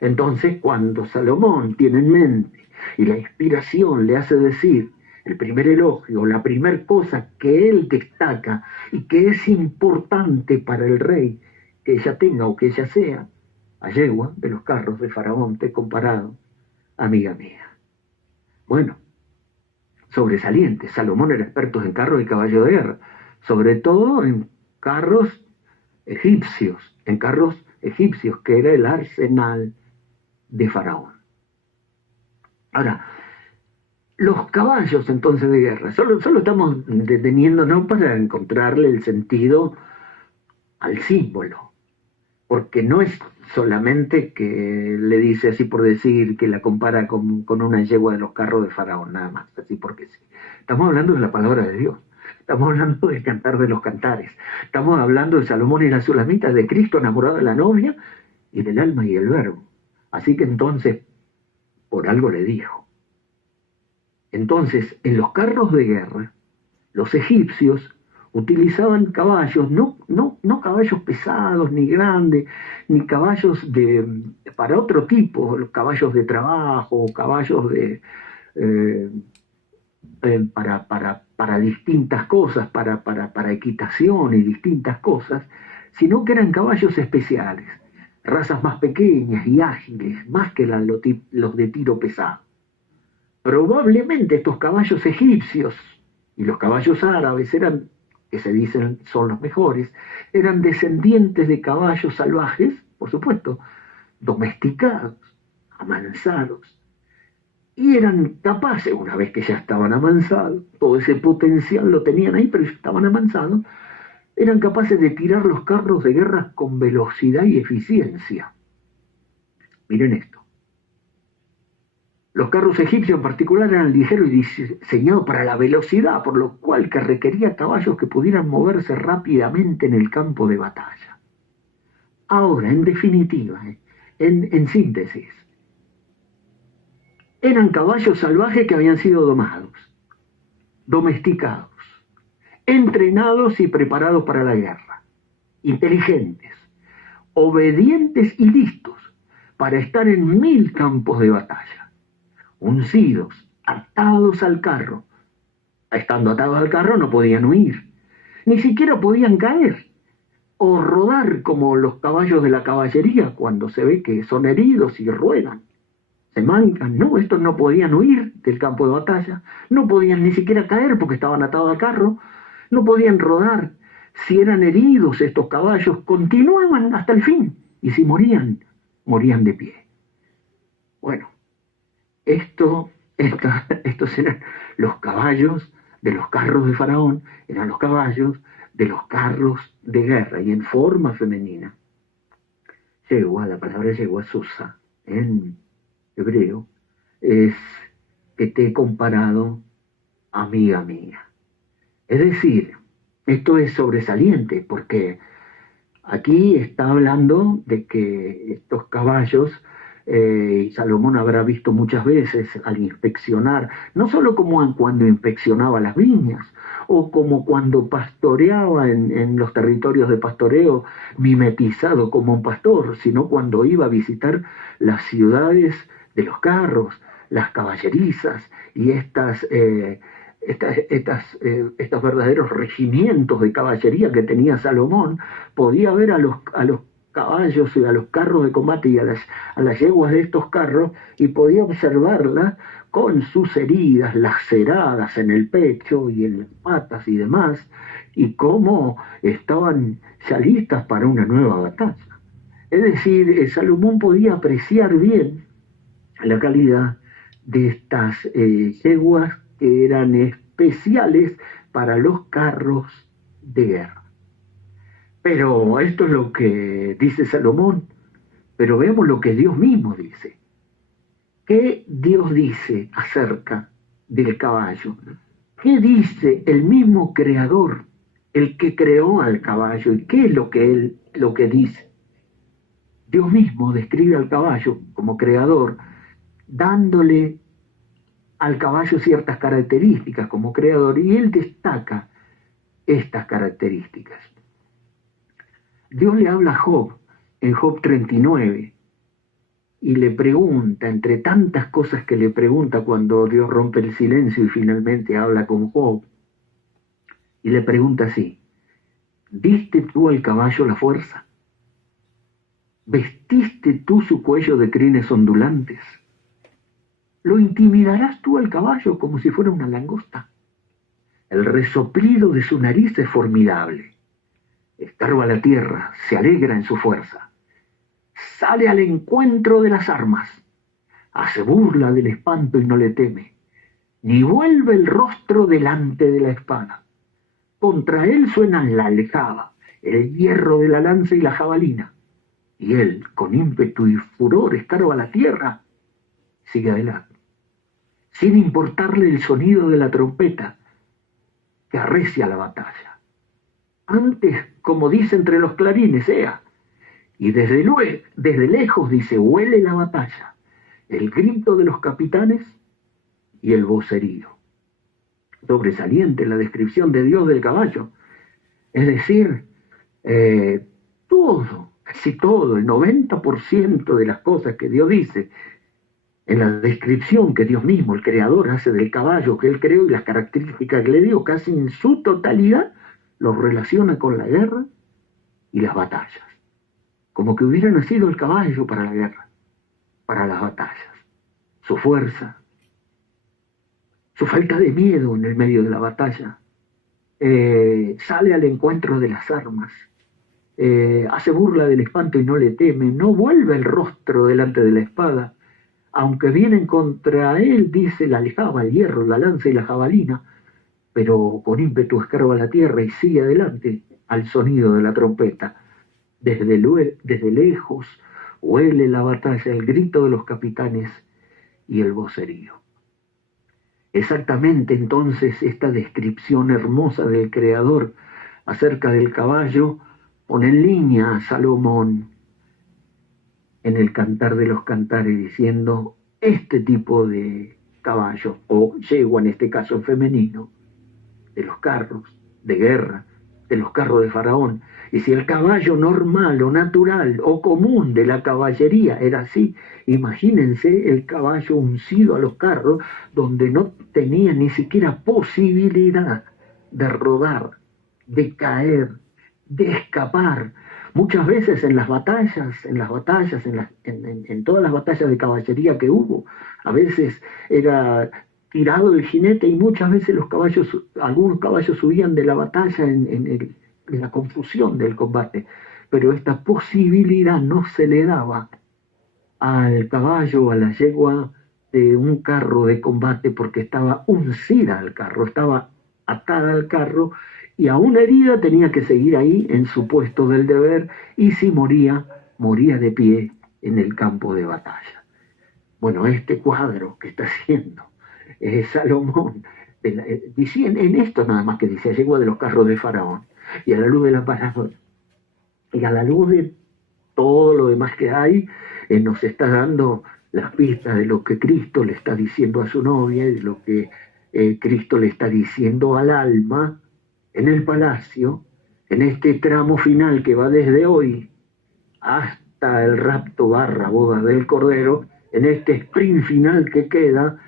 Entonces, cuando Salomón tiene en mente y la inspiración le hace decir el primer elogio, la primera cosa que él destaca y que es importante para el rey que ella tenga o que ella sea, a yegua de los carros de Faraón te he comparado, amiga mía. Bueno, sobresaliente. Salomón era experto en carros y caballos de guerra, sobre todo en carros egipcios, que era el arsenal de Faraón. Ahora, los caballos entonces de guerra, solo estamos deteniéndonos para encontrarle el sentido al símbolo. porque no es solamente que le dice así por decir, que la compara con una yegua de los carros de Faraón, nada más, así porque sí. Estamos hablando de la palabra de Dios, estamos hablando del cantar de los cantares, estamos hablando de Salomón y la Sulamita, de Cristo enamorado de la novia y del alma y el verbo. Así que entonces, por algo le dijo. Entonces, en los carros de guerra, los egipcios utilizaban caballos, no caballos pesados, ni grandes, ni caballos para otro tipo, caballos de trabajo, caballos para distintas cosas, para equitación y distintas cosas, sino que eran caballos especiales, razas más pequeñas y ágiles, más que los de tiro pesado. Probablemente estos caballos egipcios y los caballos árabes eran, que se dicen son los mejores, eran descendientes de caballos salvajes, por supuesto, domesticados, amansados, y eran capaces, una vez que ya estaban amansados, todo ese potencial lo tenían ahí, pero ya estaban amansados, eran capaces de tirar los carros de guerra con velocidad y eficiencia. Miren esto. Los carros egipcios en particular eran ligeros y diseñados para la velocidad, por lo cual que requería caballos que pudieran moverse rápidamente en el campo de batalla. Ahora, en definitiva, en síntesis, eran caballos salvajes que habían sido domados, domesticados, entrenados y preparados para la guerra, inteligentes, obedientes y listos para estar en 1000 campos de batalla. Uncidos, atados al carro. Estando atados al carro no podían huir, ni siquiera podían caer o rodar como los caballos de la caballería cuando se ve que son heridos y ruedan, se mancan. No, estos no podían huir del campo de batalla, no podían ni siquiera caer porque estaban atados al carro, no podían rodar. Si eran heridos estos caballos, continuaban hasta el fin, y si morían, morían de pie. Bueno, estos eran los caballos de los carros de Faraón, eran los caballos de los carros de guerra, y en forma femenina. Yegua, la palabra yegua, susa, en hebreo, es que te he comparado, amiga mía. Es decir, esto es sobresaliente, porque aquí está hablando de que estos caballos, Salomón habrá visto muchas veces al inspeccionar, no solo como cuando inspeccionaba las viñas, o como cuando pastoreaba en los territorios de pastoreo, mimetizado como un pastor, sino cuando iba a visitar las ciudades de los carros, las caballerizas y estos verdaderos regimientos de caballería que tenía Salomón. Podía ver a los caballos y a los carros de combate y a las yeguas de estos carros, y podía observarlas con sus heridas laceradas en el pecho y en las patas y demás, y cómo estaban ya listas para una nueva batalla. Es decir, Salomón podía apreciar bien la calidad de estas yeguas que eran especiales para los carros de guerra. Pero esto es lo que dice Salomón, pero vemos lo que Dios mismo dice. ¿Qué Dios dice acerca del caballo? ¿Qué dice el mismo creador, el que creó al caballo? ¿Y qué es lo que dice? Dios mismo describe al caballo como creador, dándole al caballo ciertas características como creador, y él destaca estas características. Dios le habla a Job en Job 39 y le pregunta, entre tantas cosas que le pregunta cuando Dios rompe el silencio y finalmente habla con Job, y le pregunta así: ¿diste tú al caballo la fuerza? ¿Vestiste tú su cuello de crines ondulantes? ¿Lo intimidarás tú al caballo como si fuera una langosta? El resoplido de su nariz es formidable. Escarba la tierra, se alegra en su fuerza. Sale al encuentro de las armas. Hace burla del espanto y no le teme. Ni vuelve el rostro delante de la espada. Contra él suenan la aljaba, el hierro de la lanza y la jabalina. Y él, con ímpetu y furor, escarba la tierra, sigue adelante, sin importarle el sonido de la trompeta que arrecia la batalla. Antes, como dice entre los clarines, ea, y desde lejos dice, huele la batalla, el grito de los capitanes y el vocerío. Sobresaliente la descripción de Dios del caballo. Es decir, todo, casi todo, el 90% de las cosas que Dios dice en la descripción que Dios mismo, el creador, hace del caballo que él creó y las características que le dio, casi en su totalidad, lo relaciona con la guerra y las batallas. Como que hubiera nacido el caballo para la guerra, para las batallas. Su fuerza, su falta de miedo en el medio de la batalla, sale al encuentro de las armas, hace burla del espanto y no le teme, no vuelve el rostro delante de la espada, aunque vienen contra él, dice, la aljaba, el hierro, la lanza y la jabalina, pero con ímpetu escarba la tierra y sigue adelante al sonido de la trompeta. Desde lejos huele la batalla, el grito de los capitanes y el vocerío. Exactamente entonces esta descripción hermosa del Creador acerca del caballo pone en línea a Salomón en el Cantar de los Cantares diciendo este tipo de caballo, o yegua en este caso en femenino, de los carros de guerra, de los carros de Faraón. Y si el caballo normal o natural o común de la caballería era así, imagínense el caballo uncido a los carros donde no tenía ni siquiera posibilidad de rodar, de caer, de escapar. Muchas veces en todas las batallas de caballería que hubo, a veces era tirado el jinete y muchas veces algunos caballos subían de la batalla en la confusión del combate, pero esta posibilidad no se le daba al caballo, a la yegua de un carro de combate, porque estaba uncida al carro, estaba atada al carro y aún herida tenía que seguir ahí en su puesto del deber, y si moría de pie en el campo de batalla. Bueno, este cuadro que está haciendo Salomón, diciendo en esto nada más que dice, yegua de los carros de Faraón, y a la luz de la palabra, y a la luz de todo lo demás que hay, nos está dando las pistas de lo que Cristo le está diciendo a su novia y de lo que Cristo le está diciendo al alma en el palacio, en este tramo final que va desde hoy hasta el rapto / boda del Cordero, en este sprint final que queda,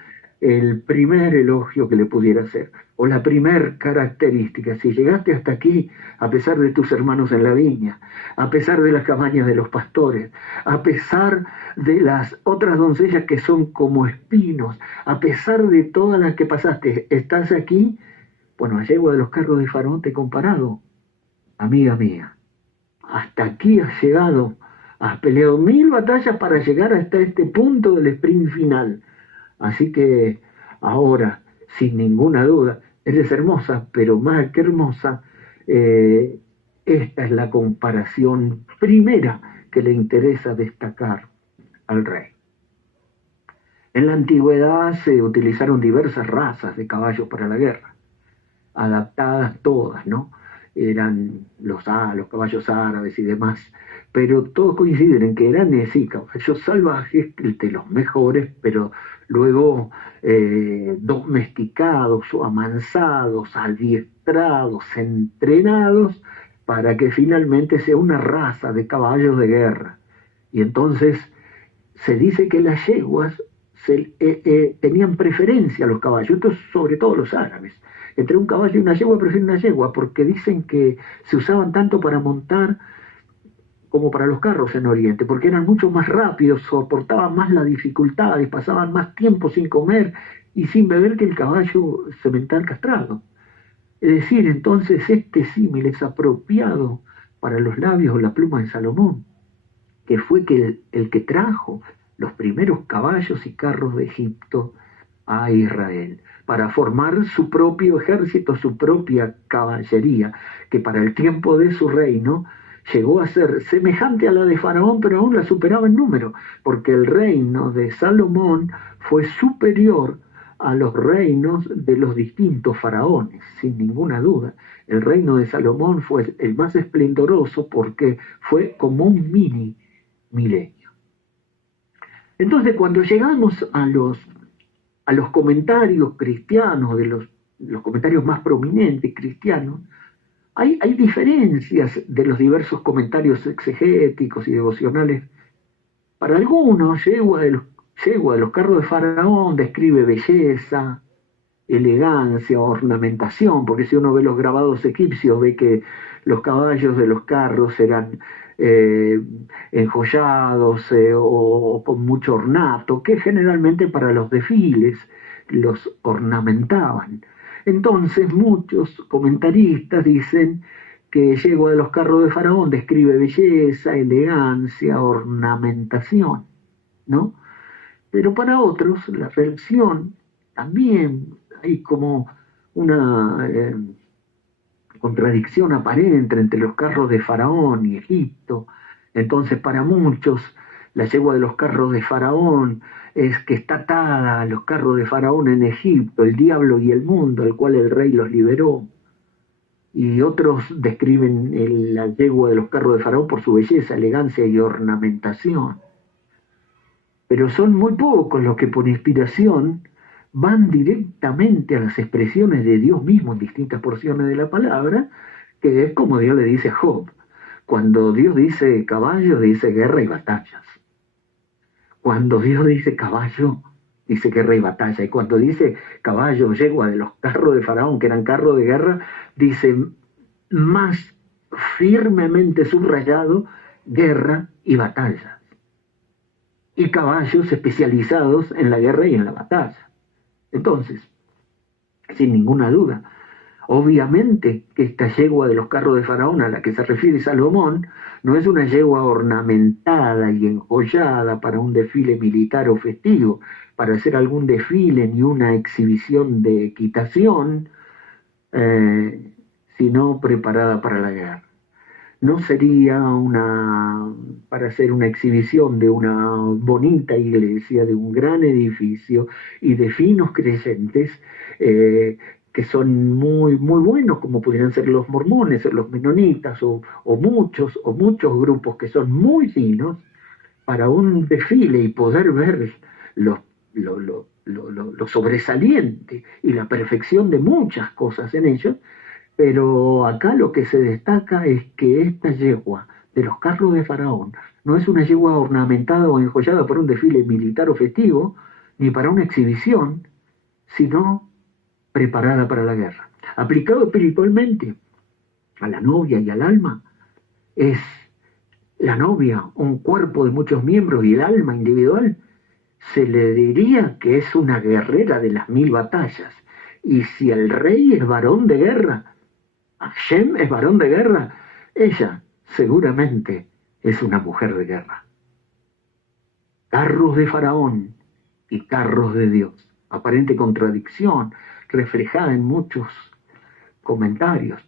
el primer elogio que le pudiera hacer, o la primer característica. Si llegaste hasta aquí, a pesar de tus hermanos en la viña, a pesar de las cabañas de los pastores, a pesar de las otras doncellas que son como espinos, a pesar de todas las que pasaste, estás aquí, bueno, a yegua de los carros de Faraón te he comparado, amiga mía, hasta aquí has llegado, has peleado 1000 batallas para llegar hasta este punto del sprint final. Así que ahora, sin ninguna duda, eres hermosa, pero más que hermosa, esta es la comparación primera que le interesa destacar al rey. En la antigüedad se utilizaron diversas razas de caballos para la guerra, adaptadas todas, ¿no? Eran los caballos árabes y demás, pero todos coinciden en que eran caballos salvajes, de los mejores, pero luego domesticados o amansados, adiestrados, entrenados, para que finalmente sea una raza de caballos de guerra. Y entonces se dice que las yeguas tenían preferencia a los caballos, esto es sobre todo los árabes. Entre un caballo y una yegua prefieren una yegua, porque dicen que se usaban tanto para montar como para los carros en Oriente, porque eran mucho más rápidos, soportaban más las dificultades, pasaban más tiempo sin comer y sin beber que el caballo semental castrado. Es decir, entonces este símil es apropiado para los labios o la pluma de Salomón, que fue el que trajo los primeros caballos y carros de Egipto a Israel, para formar su propio ejército, su propia caballería, que para el tiempo de su reino llegó a ser semejante a la de Faraón, pero aún la superaba en número, porque el reino de Salomón fue superior a los reinos de los distintos faraones, sin ninguna duda. El reino de Salomón fue el más esplendoroso porque fue como un mini milenio. Entonces, cuando llegamos a los comentarios cristianos, de los comentarios más prominentes cristianos, hay diferencias de los diversos comentarios exegéticos y devocionales. Para algunos, Yegua de los carros de Faraón describe belleza, elegancia, ornamentación, porque si uno ve los grabados egipcios, ve que los caballos de los carros eran enjollados o con mucho ornato, que generalmente para los desfiles los ornamentaban. Entonces muchos comentaristas dicen que Yegua de los carros de Faraón describe belleza, elegancia, ornamentación, ¿no? Pero para otros la relación también hay como una contradicción aparente entre los carros de Faraón y Egipto. Entonces para muchos la yegua de los carros de Faraón es que está atada a los carros de Faraón en Egipto, el diablo y el mundo, al cual el rey los liberó. Y otros describen la yegua de los carros de Faraón por su belleza, elegancia y ornamentación. Pero son muy pocos los que por inspiración van directamente a las expresiones de Dios mismo en distintas porciones de la palabra, que es como Dios le dice a Job. Cuando Dios dice caballo, dice guerra y batallas. Cuando Dios dice caballo, dice guerra y batalla. Y cuando dice caballo, yegua de los carros de Faraón, que eran carros de guerra, dice más firmemente subrayado, guerra y batalla. Y caballos especializados en la guerra y en la batalla. Entonces, sin ninguna duda, obviamente que esta yegua de los carros de Faraón a la que se refiere Salomón no es una yegua ornamentada y enjollada para un desfile militar o festivo, para hacer algún desfile ni una exhibición de equitación, sino preparada para la guerra. No sería para hacer una exhibición de una bonita iglesia, de un gran edificio y de finos creyentes que son muy, muy buenos, como pudieran ser los mormones, los menonitas o muchos grupos que son muy finos, para un desfile y poder ver lo sobresaliente y la perfección de muchas cosas en ellos. Pero acá lo que se destaca es que esta yegua de los carros de Faraón no es una yegua ornamentada o enjollada para un desfile militar o festivo, ni para una exhibición, sino preparada para la guerra. Aplicado espiritualmente a la novia y al alma, es la novia un cuerpo de muchos miembros y el alma individual, se le diría que es una guerrera de las 1000 batallas. Y si el rey es varón de guerra, Hashem es varón de guerra, ella seguramente es una mujer de guerra. Carros de Faraón y carros de Dios. Aparente contradicción reflejada en muchos comentarios.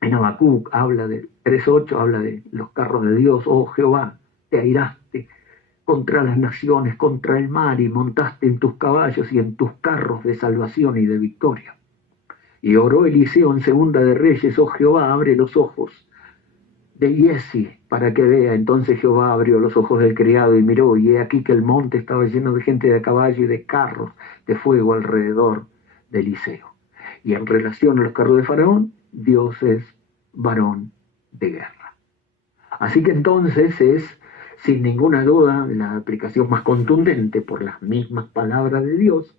En Habacuc habla de 3:8, habla de los carros de Dios. Oh Jehová, te airaste contra las naciones, contra el mar, y montaste en tus caballos y en tus carros de salvación y de victoria. Y oró Eliseo en Segunda de Reyes: oh Jehová, abre los ojos de Giezi para que vea. Entonces Jehová abrió los ojos del criado y miró, y he aquí que el monte estaba lleno de gente de a caballo y de carros de fuego alrededor de Eliseo. Y en relación a los carros de Faraón, Dios es varón de guerra. Así que entonces es, sin ninguna duda, la aplicación más contundente por las mismas palabras de Dios,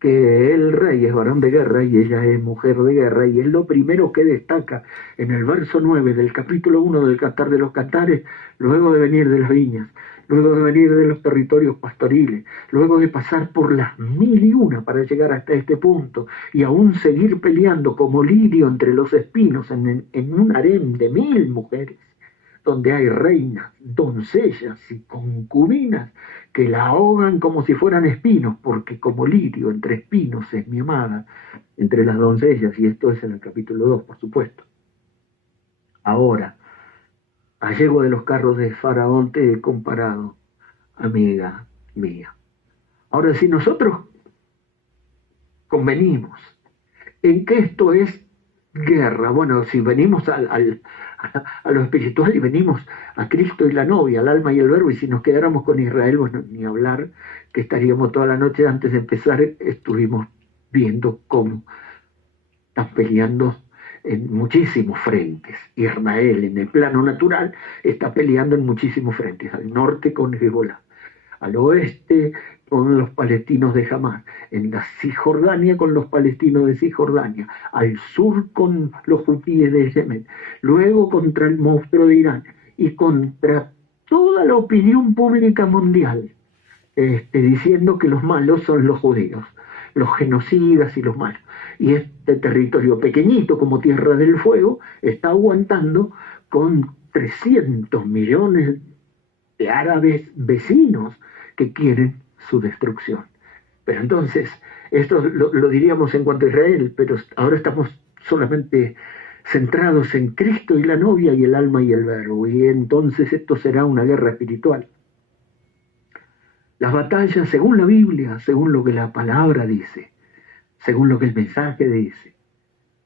que el rey es varón de guerra y ella es mujer de guerra, y es lo primero que destaca en el verso 9 del capítulo 1 del Cantar de los Cantares, luego de venir de las viñas, luego de venir de los territorios pastoriles, luego de pasar por las 1001 para llegar hasta este punto, y aún seguir peleando como lirio entre los espinos en un harem de 1000 mujeres, donde hay reinas, doncellas y concubinas que la ahogan como si fueran espinos, porque como lirio entre espinos es mi amada, entre las doncellas, y esto es en el capítulo 2, por supuesto. Ahora, a yegua de los carros de Faraón te he comparado, amiga mía. Ahora, si nosotros convenimos en que esto es guerra, bueno, si venimos a lo espiritual y venimos a Cristo y la novia, al alma y el verbo, y si nos quedáramos con Israel, bueno, ni hablar, que estaríamos toda la noche antes de empezar, estuvimos viendo cómo están peleando en muchísimos frentes. Israel, en el plano natural, está peleando en muchísimos frentes, al norte con Hezbolá, al oeste con los palestinos de Hamás, en la Cisjordania con los palestinos de Cisjordania, al sur con los hutíes de Yemen, luego contra el monstruo de Irán y contra toda la opinión pública mundial, diciendo que los malos son los judíos, los genocidas y los malos. Y este territorio pequeñito como Tierra del Fuego está aguantando con 300 millones de árabes vecinos que quieren su destrucción. Pero entonces, esto lo diríamos en cuanto a Israel, pero ahora estamos solamente centrados en Cristo y la novia y el alma y el verbo, y entonces esto será una guerra espiritual. Las batallas, según la Biblia, según lo que la palabra dice, según lo que el mensaje dice,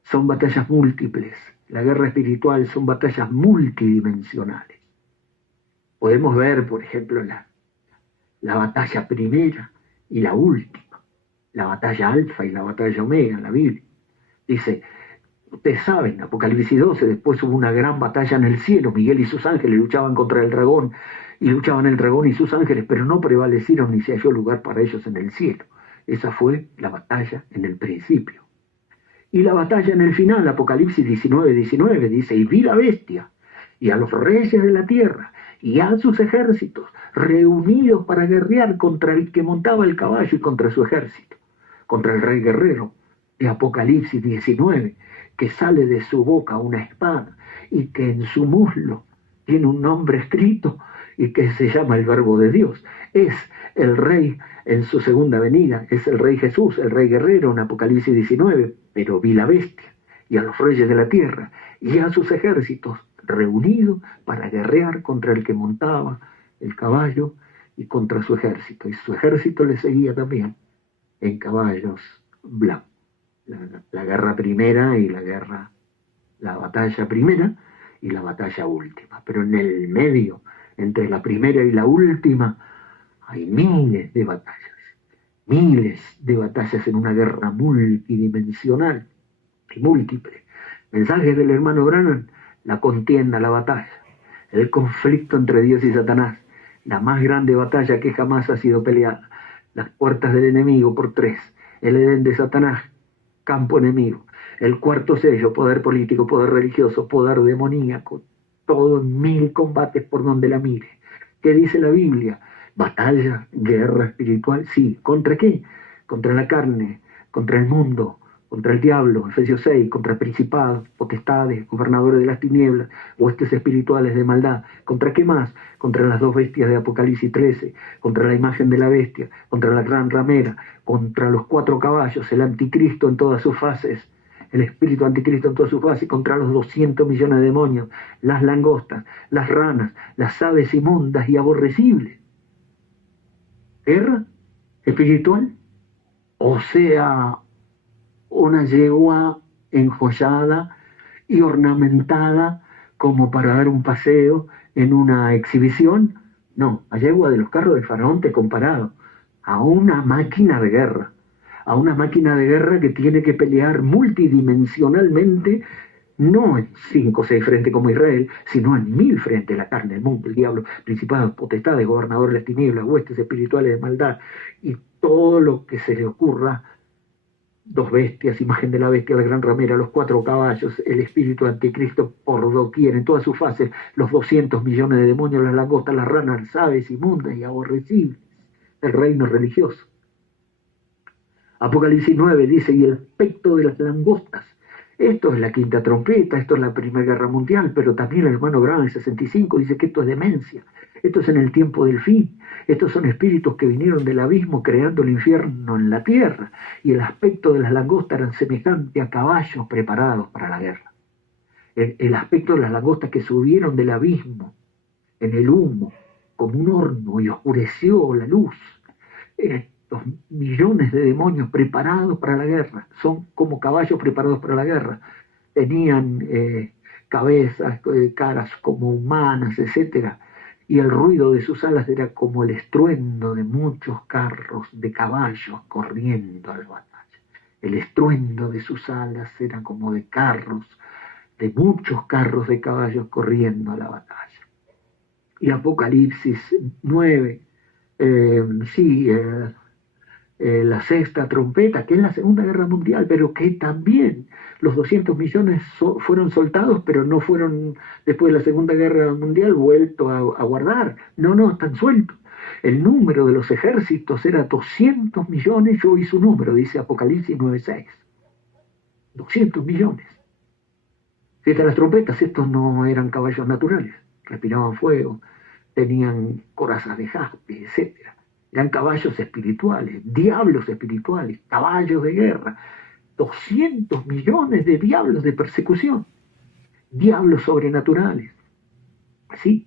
son batallas múltiples. La guerra espiritual son batallas multidimensionales. Podemos ver, por ejemplo, la batalla primera y la última, la batalla alfa y la batalla omega en la Biblia. Dice, ustedes saben, Apocalipsis 12, después hubo una gran batalla en el cielo, Miguel y sus ángeles luchaban contra el dragón, y luchaban el dragón y sus ángeles, pero no prevalecieron ni se halló lugar para ellos en el cielo. Esa fue la batalla en el principio. Y la batalla en el final, Apocalipsis 19:19, dice, y vi la bestia, y a los reyes de la tierra, y a sus ejércitos, reunidos para guerrear contra el que montaba el caballo y contra su ejército, contra el rey guerrero de Apocalipsis 19, que sale de su boca una espada, y que en su muslo tiene un nombre escrito, y que se llama el Verbo de Dios. Es el Rey en su segunda venida, es el Rey Jesús, el Rey guerrero en Apocalipsis 19, pero vi la bestia y a los reyes de la tierra y a sus ejércitos reunidos para guerrear contra el que montaba el caballo y contra su ejército. Y su ejército le seguía también en caballos blancos. La guerra primera y la batalla primera y la batalla última. Pero en el medio, entre la primera y la última, hay miles de batallas en una guerra multidimensional y múltiple. Mensaje del hermano Branham, la contienda, la batalla, el conflicto entre Dios y Satanás, la más grande batalla que jamás ha sido peleada, las puertas del enemigo por 3, el Edén de Satanás, campo enemigo, el cuarto sello, poder político, poder religioso, poder demoníaco, todo en 1000 combates por donde la mire. ¿Qué dice la Biblia? Batalla, guerra espiritual, sí. ¿Contra qué? Contra la carne, contra el mundo, contra el diablo, Efesios 6, contra principados, potestades, gobernadores de las tinieblas, huestes espirituales de maldad. ¿Contra qué más? Contra las 2 bestias de Apocalipsis 13, contra la imagen de la bestia, contra la gran ramera, contra los 4 caballos, el anticristo en todas sus fases, el espíritu anticristo en todas sus fases, contra los 200 millones de demonios, las langostas, las ranas, las aves inmundas y aborrecibles. Guerra espiritual, o sea, una yegua enjollada y ornamentada como para dar un paseo en una exhibición. No, la yegua de los carros del faraón te he comparado a una máquina de guerra, que tiene que pelear multidimensionalmente, no en 5 o 6 frentes como Israel, sino en 1000 frentes: la carne, el mundo, el diablo, principados, potestades, gobernadores de las tinieblas, huestes espirituales de maldad, y todo lo que se le ocurra. 2 bestias, imagen de la bestia, la gran ramera, los 4 caballos, el espíritu anticristo por doquier, en todas sus fases, los 200 millones de demonios, las langostas, las ranas, las aves inmundas y aborrecibles, el reino religioso. Apocalipsis 9 dice, y el aspecto de las langostas. Esto es la quinta trompeta, esto es la Primera Guerra Mundial, pero también el hermano Branham en 65 dice que esto es demencia, esto es en el tiempo del fin, estos son espíritus que vinieron del abismo creando el infierno en la tierra, y el aspecto de las langostas era semejante a caballos preparados para la guerra. el aspecto de las langostas que subieron del abismo en el humo como un horno y oscureció la luz. Estos millones de demonios preparados para la guerra, son como caballos preparados para la guerra. Tenían cabezas, caras como humanas, etcétera, y el ruido de sus alas era como el estruendo de muchos carros de caballos corriendo a la batalla. El estruendo de sus alas era como de carros, de muchos carros de caballos corriendo a la batalla. Y Apocalipsis 9, la sexta trompeta, que es la Segunda Guerra Mundial, pero que también los 200 millones fueron soltados, pero no fueron después de la Segunda Guerra Mundial vuelto a guardar. No, están sueltos. El número de los ejércitos era 200 millones, yo oí su número, dice Apocalipsis 9:6. 200 millones. Fíjate las trompetas, estos no eran caballos naturales, respiraban fuego, tenían corazas de jaspe, etcétera. Eran caballos espirituales, diablos espirituales, caballos de guerra. 200 millones de diablos de persecución, diablos sobrenaturales. ¿Sí?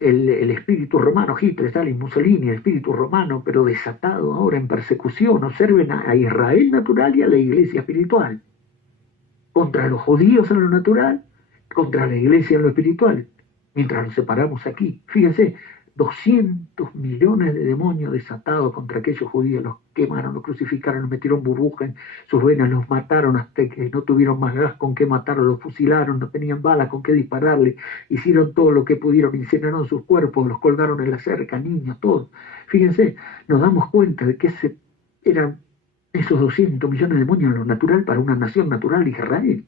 El espíritu romano, Hitler, Stalin, Mussolini, el espíritu romano, pero desatado ahora en persecución. Observen a Israel natural y a la iglesia espiritual. Contra los judíos en lo natural, contra la iglesia en lo espiritual. Mientras nos separamos aquí, fíjense, 200 millones de demonios desatados contra aquellos judíos, los quemaron, los crucificaron, los metieron burbuja en sus venas, los mataron hasta que no tuvieron más gas con qué matarlos, los fusilaron, no tenían balas con qué dispararle, hicieron todo lo que pudieron, incineraron sus cuerpos, los colgaron en la cerca, niños, todos. Fíjense, nos damos cuenta de que eran esos 200 millones de demonios en lo natural para una nación natural, Israel.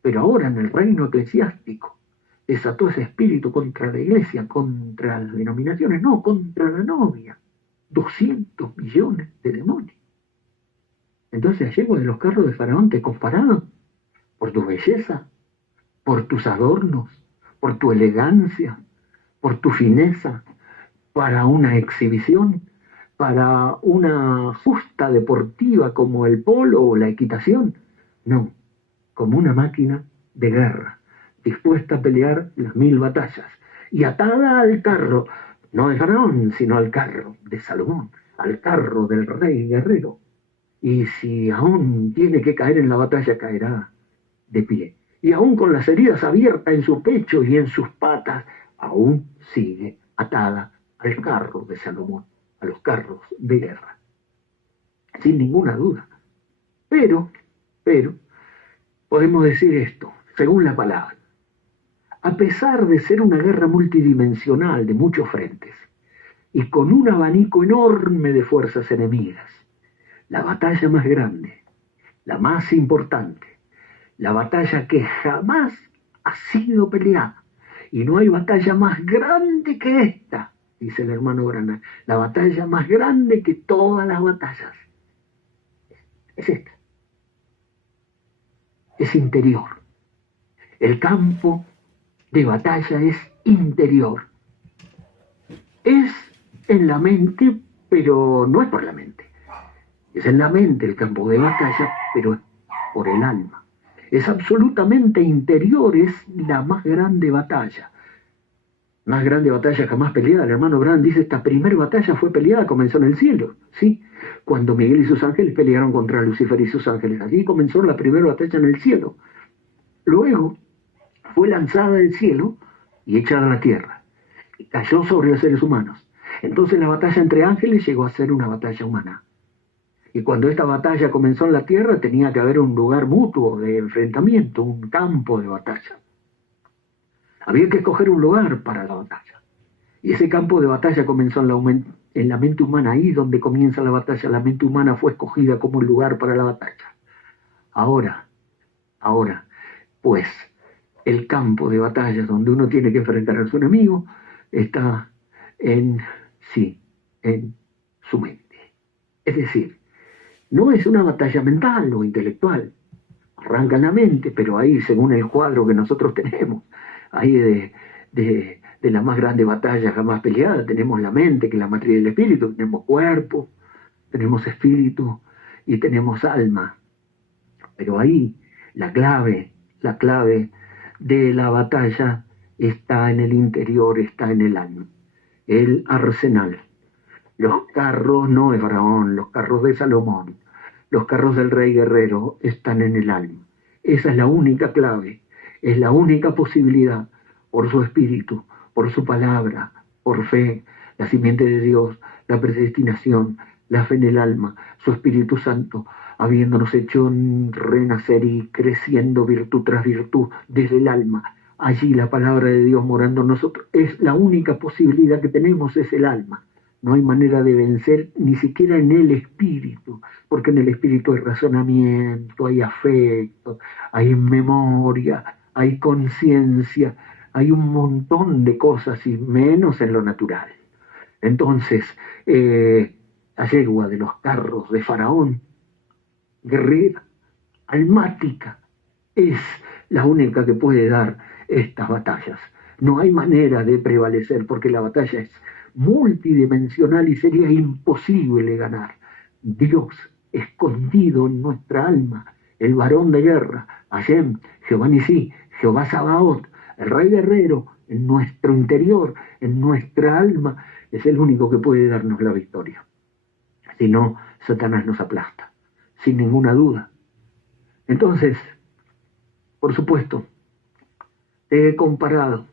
Pero ahora en el reino eclesiástico, desató ese espíritu contra la iglesia, contra las denominaciones, no, contra la novia. 200 millones de demonios. Entonces ayer de los carros de Faraón te compararon por tu belleza, por tus adornos, por tu elegancia, por tu fineza, para una exhibición, para una justa deportiva como el polo o la equitación. No, como una máquina de guerra, dispuesta a pelear las 1000 batallas, y atada al carro, no de Faraón, sino al carro de Salomón, al carro del rey guerrero. Y si aún tiene que caer en la batalla, caerá de pie. Y aún con las heridas abiertas en su pecho y en sus patas, aún sigue atada al carro de Salomón, a los carros de guerra. Sin ninguna duda. Pero, podemos decir esto, según la palabra. A pesar de ser una guerra multidimensional de muchos frentes y con un abanico enorme de fuerzas enemigas, la batalla más grande, la más importante, la batalla que jamás ha sido peleada, y no hay batalla más grande que esta, dice el hermano Branham, la batalla más grande que todas las batallas, es esta, es interior. El campo de batalla es interior. Es en la mente, pero no es por la mente. Es en la mente el campo de batalla, pero es por el alma. Es absolutamente interior, es la más grande batalla. Más grande batalla jamás peleada. El hermano Branham dice, esta primera batalla fue peleada, comenzó en el cielo, ¿sí? Cuando Miguel y sus ángeles pelearon contra Lucifer y sus ángeles. Allí comenzó la primera batalla en el cielo. Luego fue lanzada del cielo y echada a la tierra. Y cayó sobre los seres humanos. Entonces la batalla entre ángeles llegó a ser una batalla humana. Y cuando esta batalla comenzó en la tierra, tenía que haber un lugar mutuo de enfrentamiento, un campo de batalla. Había que escoger un lugar para la batalla. Y ese campo de batalla comenzó en la mente humana, ahí donde comienza la batalla. La mente humana fue escogida como el lugar para la batalla. Ahora, pues, el campo de batalla donde uno tiene que enfrentar a su enemigo está en su mente. Es decir, no es una batalla mental o intelectual. Arranca en la mente, pero ahí, según el cuadro que nosotros tenemos, ahí de la más grande batalla jamás peleada, tenemos la mente, que es la matriz del espíritu, tenemos cuerpo, tenemos espíritu y tenemos alma. Pero ahí la clave de la batalla está en el interior, está en el alma. El arsenal. Los carros no de Faraón, los carros de Salomón, los carros del rey guerrero están en el alma. Esa es la única clave, es la única posibilidad, por su espíritu, por su palabra, por fe, la simiente de Dios, la predestinación, la fe en el alma, su Espíritu Santo, habiéndonos hecho renacer y creciendo virtud tras virtud desde el alma. Allí la palabra de Dios morando en nosotros. Es la única posibilidad que tenemos, es el alma. No hay manera de vencer ni siquiera en el espíritu, porque en el espíritu hay razonamiento, hay afecto, hay memoria, hay conciencia, hay un montón de cosas y menos en lo natural. Entonces, la yegua de los carros de Faraón, guerrera, almática, es la única que puede dar estas batallas. No hay manera de prevalecer porque la batalla es multidimensional y sería imposible ganar. Dios escondido en nuestra alma, el varón de guerra, Hashem, Jehová Nisí, Jehová Sabaoth, el rey guerrero, en nuestro interior, en nuestra alma, es el único que puede darnos la victoria. Si no, Satanás nos aplasta, sin ninguna duda. Entonces, por supuesto, te he comparado,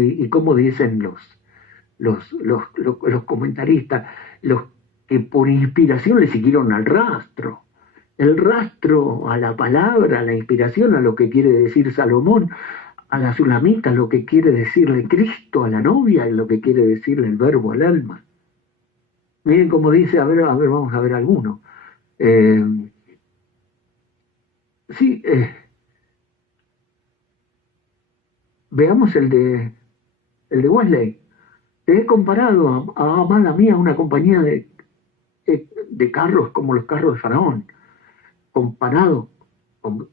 y como dicen los comentaristas, los que por inspiración le siguieron al rastro. El rastro a la palabra, a la inspiración, a lo que quiere decir Salomón, a la Sulamita, lo que quiere decirle Cristo, a la novia, lo que quiere decirle el verbo al alma. Miren cómo dice, a ver, vamos a ver alguno. Veamos el de Wesley. Te he comparado a amada mía, una compañía de carros como los carros de Faraón, comparado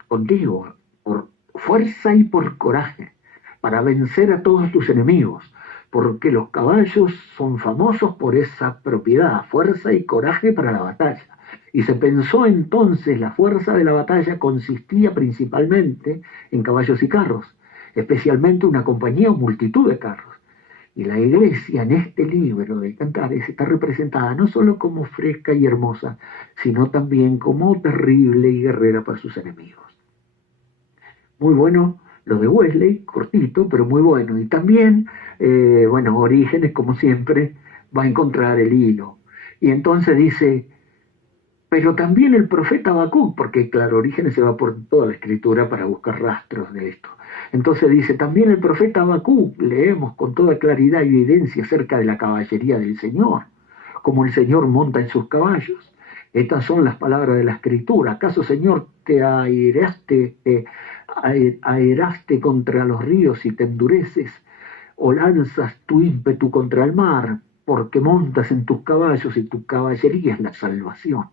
contigo por fuerza y por coraje, para vencer a todos tus enemigos, porque los caballos son famosos por esa propiedad, fuerza y coraje para la batalla. Y se pensó entonces la fuerza de la batalla consistía principalmente en caballos y carros, especialmente una compañía o multitud de carros. Y la iglesia en este libro de Cantares está representada no solo como fresca y hermosa, sino también como terrible y guerrera para sus enemigos. Muy bueno lo de Wesley, cortito, pero muy bueno. Y también, Orígenes, como siempre, va a encontrar el hilo. Y entonces dice, pero también el profeta Habacuc, porque claro, Orígenes se va por toda la escritura para buscar rastros de esto. Entonces dice, también el profeta Habacuc, leemos con toda claridad y evidencia acerca de la caballería del Señor, como el Señor monta en sus caballos. Estas son las palabras de la escritura. ¿Acaso, Señor, te airaste contra los ríos y te endureces, o lanzas tu ímpetu contra el mar, porque montas en tus caballos y tu caballería es la salvación?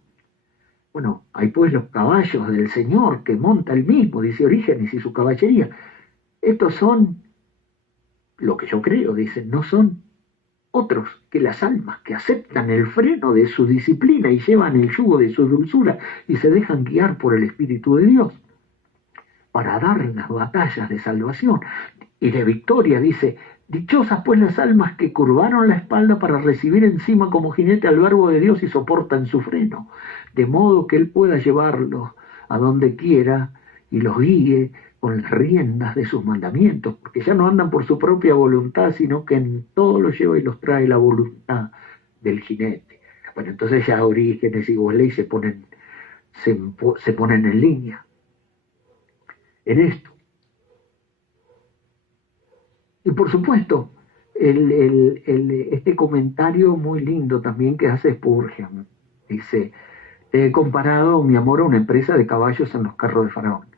Bueno, hay pues los caballos del Señor que monta él mismo, dice Orígenes, y su caballería. Estos son lo que yo creo, dicen, no son otros que las almas que aceptan el freno de su disciplina y llevan el yugo de su dulzura y se dejan guiar por el Espíritu de Dios para dar las batallas de salvación y de victoria. Dice, dichosas pues las almas que curvaron la espalda para recibir encima como jinete al verbo de Dios y soportan su freno, de modo que él pueda llevarlos a donde quiera y los guíe con las riendas de sus mandamientos, porque ya no andan por su propia voluntad, sino que en todo los lleva y los trae la voluntad del jinete. Bueno, entonces ya Orígenes y Wesley se ponen en línea en esto. Y por supuesto, este comentario muy lindo también que hace Spurgeon, dice, he comparado mi amor a una empresa de caballos en los carros de Faraón.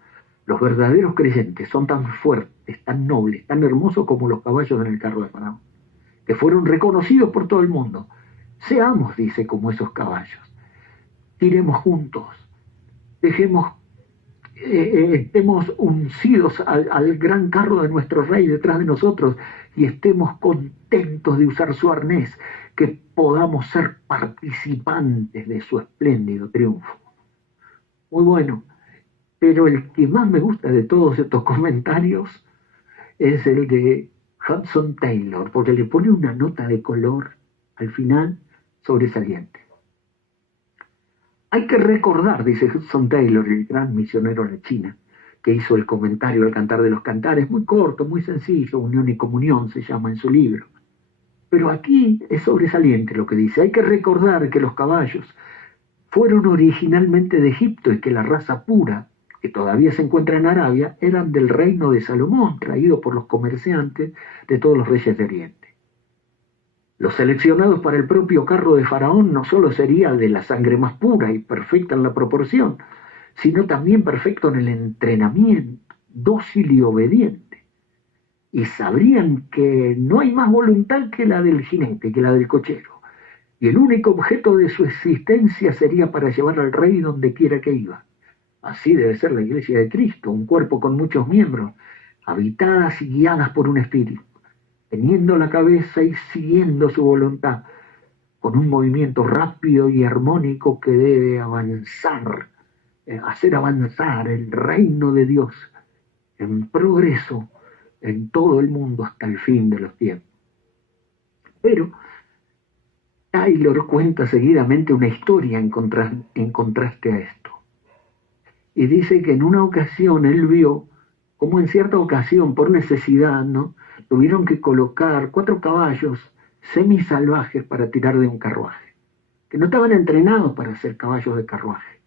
Los verdaderos creyentes son tan fuertes, tan nobles, tan hermosos como los caballos en el carro de Faraón, que fueron reconocidos por todo el mundo. Seamos, dice, como esos caballos. Tiremos juntos, estemos uncidos al gran carro de nuestro rey detrás de nosotros y estemos contentos de usar su arnés, que podamos ser participantes de su espléndido triunfo. Muy bueno. pero el que más me gusta de todos estos comentarios es el de Hudson Taylor, porque le pone una nota de color al final sobresaliente. Hay que recordar, dice Hudson Taylor, el gran misionero a la China, que hizo el comentario al Cantar de los Cantares, muy corto, muy sencillo, Unión y Comunión se llama en su libro. Pero aquí es sobresaliente lo que dice. Hay que recordar que los caballos fueron originalmente de Egipto y que la raza pura, que todavía se encuentra en Arabia, eran del reino de Salomón, traído por los comerciantes de todos los reyes de Oriente. Los seleccionados para el propio carro de Faraón no solo sería de la sangre más pura y perfecta en la proporción, sino también perfecto en el entrenamiento, dócil y obediente. Y sabrían que no hay más voluntad que la del jinete, que la del cochero. Y el único objeto de su existencia sería para llevar al rey donde quiera que iba. Así debe ser la Iglesia de Cristo, un cuerpo con muchos miembros, habitadas y guiadas por un espíritu, teniendo la cabeza y siguiendo su voluntad, con un movimiento rápido y armónico que debe avanzar, hacer avanzar el reino de Dios en progreso en todo el mundo hasta el fin de los tiempos. Pero Taylor cuenta seguidamente una historia en contraste a esto. Y dice que en una ocasión él vio como en cierta ocasión, por necesidad, ¿no?, tuvieron que colocar 4 caballos semisalvajes para tirar de un carruaje, que no estaban entrenados para ser caballos de carruaje,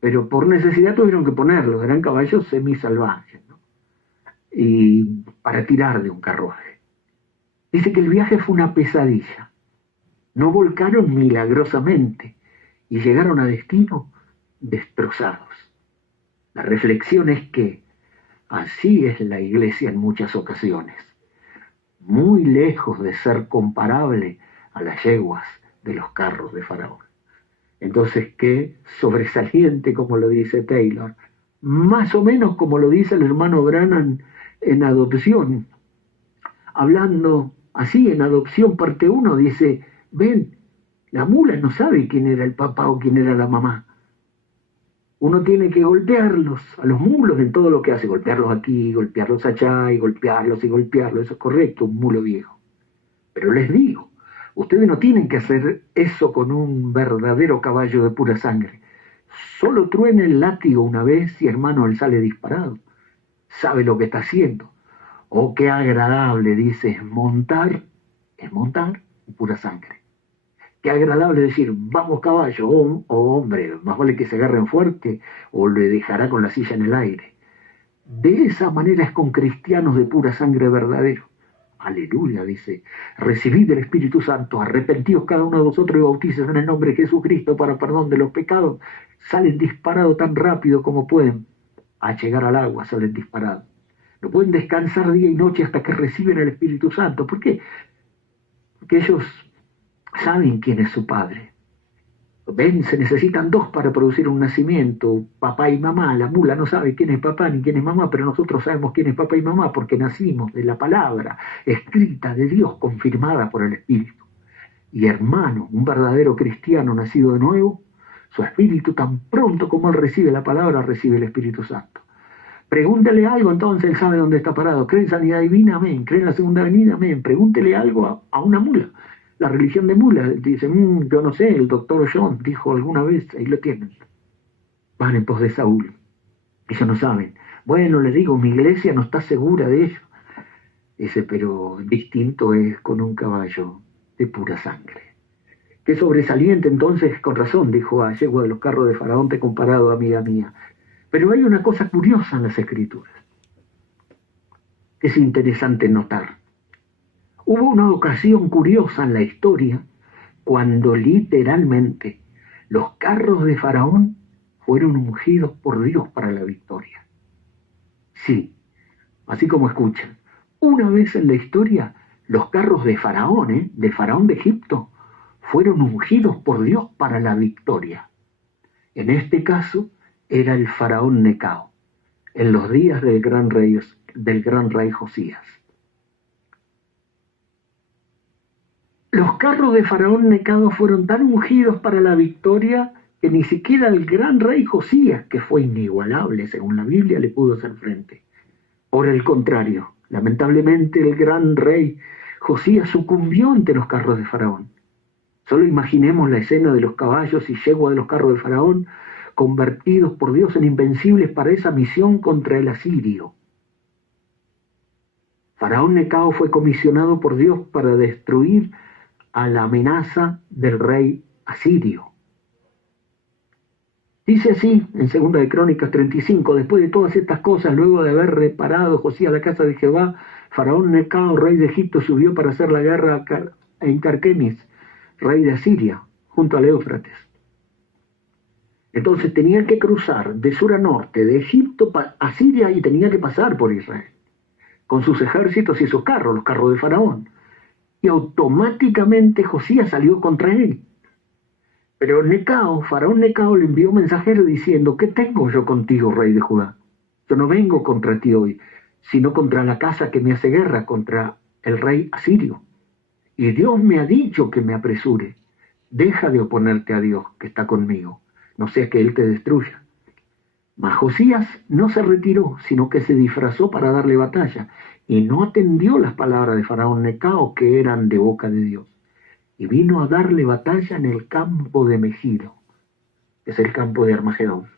pero por necesidad tuvieron que ponerlos, eran caballos semisalvajes, ¿no?, y para tirar de un carruaje. Dice que el viaje fue una pesadilla. No volcaron milagrosamente y llegaron a destino destrozados. La reflexión es que así es la Iglesia en muchas ocasiones, muy lejos de ser comparable a las yeguas de los carros de Faraón. Entonces, qué sobresaliente, como lo dice Taylor, más o menos como lo dice el hermano Branham en Adopción. Hablando así, en Adopción parte 1, dice, ven, la mula no sabe quién era el papá o quién era la mamá. Uno tiene que golpearlos, a los mulos en todo lo que hace, golpearlos aquí, golpearlos allá, y golpearlos, eso es correcto, un mulo viejo. Pero les digo, ustedes no tienen que hacer eso con un verdadero caballo de pura sangre. Solo truene el látigo una vez y, hermano, él sale disparado. Sabe lo que está haciendo. Oh, qué agradable, dice, es montar pura sangre. Qué agradable decir, vamos caballo, hombre, más vale que se agarren fuerte o le dejará con la silla en el aire. De esa manera es con cristianos de pura sangre verdadero. Aleluya, dice, recibid el Espíritu Santo, arrepentíos cada uno de vosotros y bautices en el nombre de Jesucristo para perdón de los pecados. Salen disparados tan rápido como pueden. A llegar al agua salen disparados. No pueden descansar día y noche hasta que reciben el Espíritu Santo. ¿Por qué? Porque ellos saben quién es su padre. Ven, se necesitan 2 para producir un nacimiento, papá y mamá. La mula no sabe quién es papá ni quién es mamá, pero nosotros sabemos quién es papá y mamá porque nacimos de la palabra escrita de Dios, confirmada por el Espíritu. Y hermano, un verdadero cristiano nacido de nuevo, su espíritu tan pronto como él recibe la palabra, recibe el Espíritu Santo. Pregúntele algo, entonces él sabe dónde está parado. ¿Cree en sanidad divina? Amén. ¿Cree en la segunda venida? Amén. Pregúntele algo a una mula. La religión de mula, dice, yo no sé, el doctor John dijo alguna vez, ahí lo tienen. Van en pos de Saúl. Ellos no saben. Bueno, le digo, mi iglesia no está segura de ello. Dice, pero distinto es con un caballo de pura sangre. Qué sobresaliente entonces, con razón, dijo a yegua de los carros de Faraón, te he comparado, amiga mía. Pero hay una cosa curiosa en las Escrituras, que es interesante notar. Hubo una ocasión curiosa en la historia cuando literalmente los carros de Faraón fueron ungidos por Dios para la victoria. Sí, así como escuchan. Una vez en la historia, los carros de Faraón, del Faraón de Egipto, fueron ungidos por Dios para la victoria. En este caso, era el Faraón Necao, en los días del gran rey Josías. Los carros de Faraón Necao fueron tan ungidos para la victoria que ni siquiera el gran rey Josías, que fue inigualable según la Biblia, le pudo hacer frente. Por el contrario, lamentablemente el gran rey Josías sucumbió ante los carros de Faraón. Solo imaginemos la escena de los caballos y yeguas de los carros de Faraón, convertidos por Dios en invencibles para esa misión contra el asirio. Faraón Necao fue comisionado por Dios para destruir a la amenaza del rey asirio. Dice así en 2 de Crónicas 35, después de todas estas cosas, luego de haber reparado Josías la casa de Jehová, Faraón Necao, rey de Egipto, subió para hacer la guerra en Carquemis, rey de Asiria, junto al Éufrates. Entonces tenía que cruzar de sur a norte, de Egipto a Siria, y tenía que pasar por Israel, con sus ejércitos y sus carros, los carros de Faraón. Y automáticamente Josías salió contra él. Pero Necao, Faraón Necao, le envió un mensajero diciendo: ¿qué tengo yo contigo, rey de Judá? Yo no vengo contra ti hoy, sino contra la casa que me hace guerra, contra el rey asirio. Y Dios me ha dicho que me apresure. Deja de oponerte a Dios, que está conmigo, no sea que Él te destruya. Mas Josías no se retiró, sino que se disfrazó para darle batalla, y no atendió las palabras de Faraón Necao, que eran de boca de Dios. Y vino a darle batalla en el campo de Megiddo, que es el campo de Armagedón.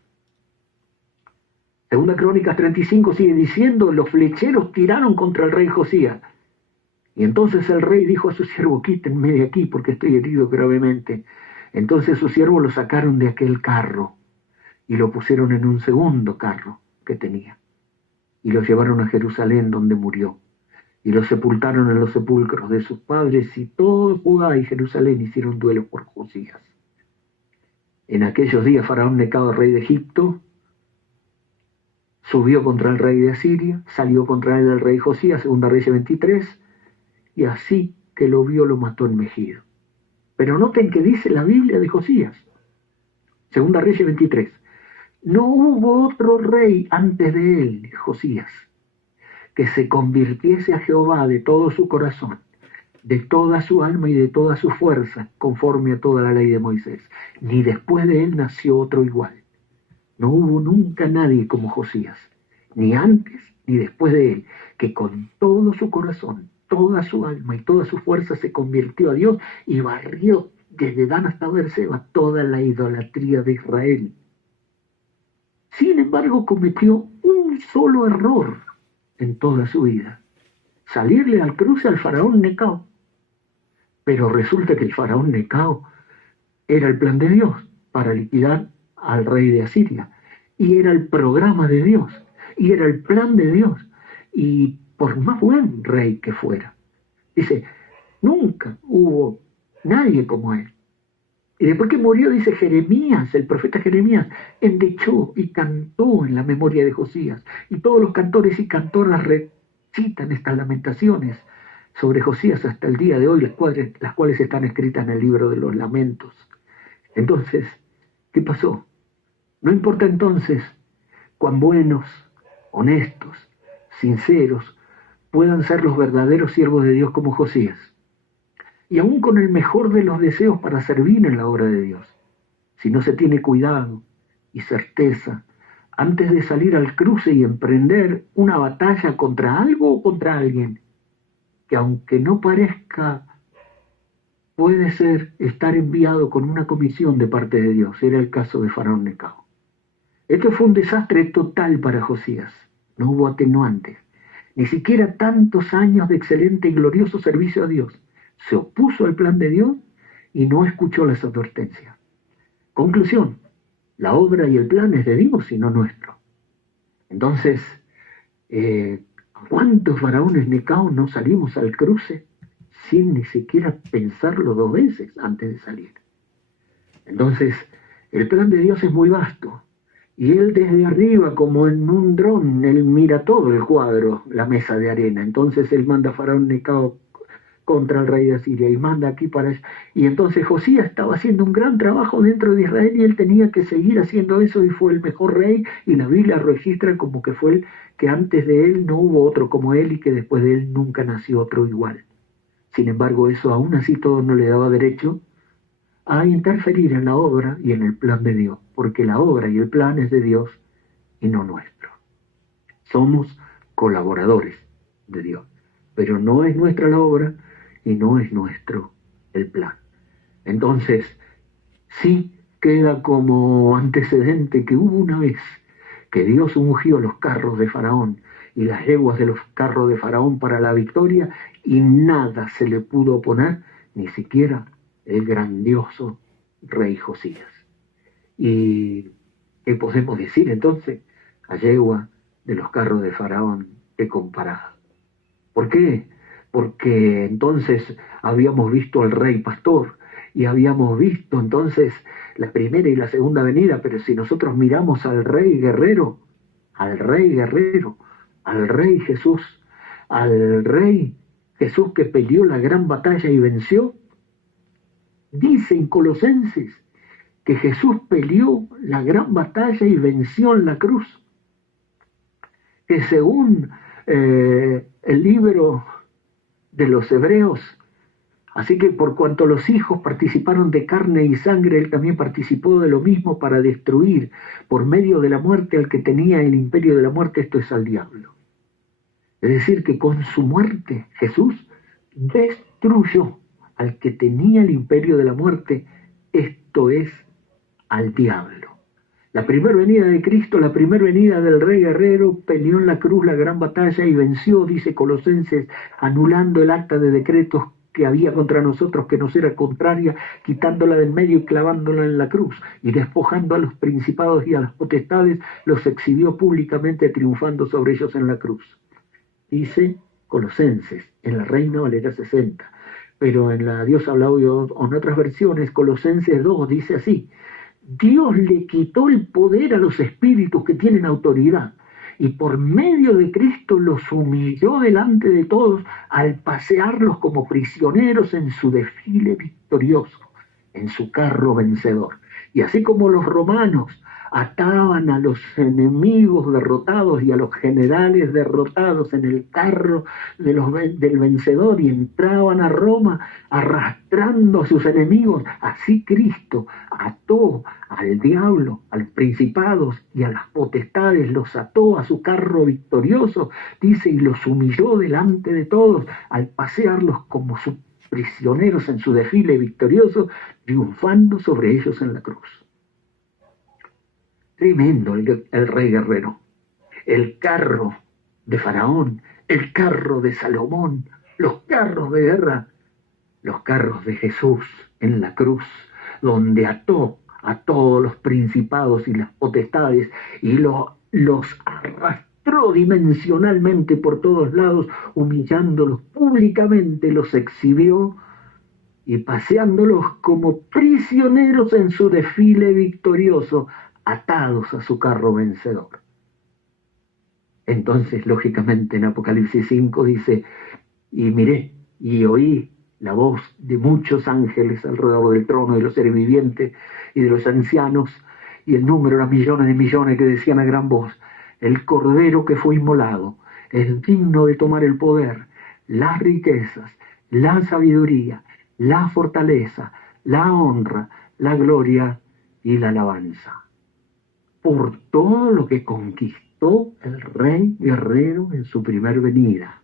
Segunda Crónicas 35 sigue diciendo: los flecheros tiraron contra el rey Josías. Y entonces el rey dijo a su siervo: quítenme de aquí porque estoy herido gravemente. Entonces sus siervos lo sacaron de aquel carro y lo pusieron en un segundo carro que tenía, y lo llevaron a Jerusalén, donde murió. Y lo sepultaron en los sepulcros de sus padres, y todo Judá y Jerusalén hicieron duelo por Josías. En aquellos días Faraón Necao, rey de Egipto, subió contra el rey de Asiria, salió contra él el rey Josías, Segunda Reyes 23, y así que lo vio lo mató en Megiddo. Pero noten que dice la Biblia de Josías, Segunda Reyes 23, no hubo otro rey antes de él, Josías, que se convirtiese a Jehová de todo su corazón, de toda su alma y de toda su fuerza, conforme a toda la ley de Moisés. Ni después de él nació otro igual. No hubo nunca nadie como Josías, ni antes ni después de él, que con todo su corazón, toda su alma y toda su fuerza se convirtió a Dios y barrió desde Dan hasta Beerseba toda la idolatría de Israel. Sin embargo, cometió un solo error en toda su vida: salirle al cruce al faraón Necao. Pero resulta que el faraón Necao era el plan de Dios para liquidar al rey de Asiria, y era el programa de Dios, y era el plan de Dios, y por más buen rey que fuera, dice, nunca hubo nadie como él. Y después que murió, dice Jeremías, el profeta Jeremías, endechó y cantó en la memoria de Josías. Y todos los cantores y cantoras recitan estas lamentaciones sobre Josías hasta el día de hoy, las cuales están escritas en el libro de los lamentos. Entonces, ¿qué pasó? No importa entonces cuán buenos, honestos, sinceros puedan ser los verdaderos siervos de Dios como Josías, y aún con el mejor de los deseos para servir en la obra de Dios, si no se tiene cuidado y certeza antes de salir al cruce y emprender una batalla contra algo o contra alguien, que aunque no parezca, puede ser estar enviado con una comisión de parte de Dios. Era el caso de Faraón Necao. Esto fue un desastre total para Josías. No hubo atenuantes, ni siquiera tantos años de excelente y glorioso servicio a Dios. Se opuso al plan de Dios y no escuchó las advertencias. Conclusión: la obra y el plan es de Dios y no nuestro. Entonces, ¿cuántos faraones Necao no salimos al cruce sin ni siquiera pensarlo dos veces antes de salir? Entonces, el plan de Dios es muy vasto, y Él desde arriba, como en un dron, Él mira todo el cuadro, la mesa de arena. Entonces Él manda a Faraón Necao contra el rey de Asiria y manda aquí para allá. Y entonces Josías estaba haciendo un gran trabajo dentro de Israel y él tenía que seguir haciendo eso, y fue el mejor rey, y la Biblia registra como que fue el que antes de él no hubo otro como él y que después de él nunca nació otro igual. Sin embargo, eso aún así todo no le daba derecho a interferir en la obra y en el plan de Dios, porque la obra y el plan es de Dios y no nuestro. Somos colaboradores de Dios, pero no es nuestra la obra y no es nuestro el plan. Entonces, sí queda como antecedente que hubo una vez que Dios ungió los carros de Faraón y las yeguas de los carros de Faraón para la victoria, y nada se le pudo oponer, ni siquiera el grandioso rey Josías. ¿Y qué podemos decir entonces? La yegua de los carros de Faraón te comparada. ¿Por qué? Porque entonces habíamos visto al rey pastor y habíamos visto entonces la primera y la segunda venida, pero si nosotros miramos al rey guerrero, al rey Jesús, al rey Jesús que peleó la gran batalla y venció, dice en Colosenses que Jesús peleó la gran batalla y venció en la cruz, que según el libro de los Hebreos, así que por cuanto los hijos participaron de carne y sangre, él también participó de lo mismo para destruir por medio de la muerte al que tenía el imperio de la muerte, esto es al diablo. Es decir, que con su muerte Jesús destruyó al que tenía el imperio de la muerte, esto es al diablo. La primera venida de Cristo, la primera venida del Rey Guerrero, peleó en la cruz la gran batalla y venció, dice Colosenses, anulando el acta de decretos que había contra nosotros, que nos era contraria, quitándola del medio y clavándola en la cruz, y despojando a los principados y a las potestades, los exhibió públicamente, triunfando sobre ellos en la cruz. Dice Colosenses, en la Reina Valera 60, pero en la Dios habla hoy o en otras versiones, Colosenses 2 dice así: Dios le quitó el poder a los espíritus que tienen autoridad y por medio de Cristo los humilló delante de todos al pasearlos como prisioneros en su desfile victorioso, en su carro vencedor. Y así como los romanos ataban a los enemigos derrotados y a los generales derrotados en el carro del vencedor y entraban a Roma arrastrando a sus enemigos, así Cristo ató al diablo, a los principados y a las potestades, los ató a su carro victorioso, dice, y los humilló delante de todos al pasearlos como sus prisioneros en su desfile victorioso, triunfando sobre ellos en la cruz. Tremendo el rey guerrero, el carro de Faraón, el carro de Salomón, los carros de guerra, los carros de Jesús en la cruz, donde ató a todos los principados y las potestades y los arrastró dimensionalmente por todos lados, humillándolos públicamente, los exhibió y paseándolos como prisioneros en su desfile victorioso, atados a su carro vencedor. Entonces, lógicamente, en Apocalipsis 5 dice, y miré y oí la voz de muchos ángeles alrededor del trono, de los seres vivientes y de los ancianos, y el número era millones de millones, que decían a gran voz: el Cordero que fue inmolado es digno de tomar el poder, las riquezas, la sabiduría, la fortaleza, la honra, la gloria y la alabanza, por todo lo que conquistó el rey guerrero en su primer venida.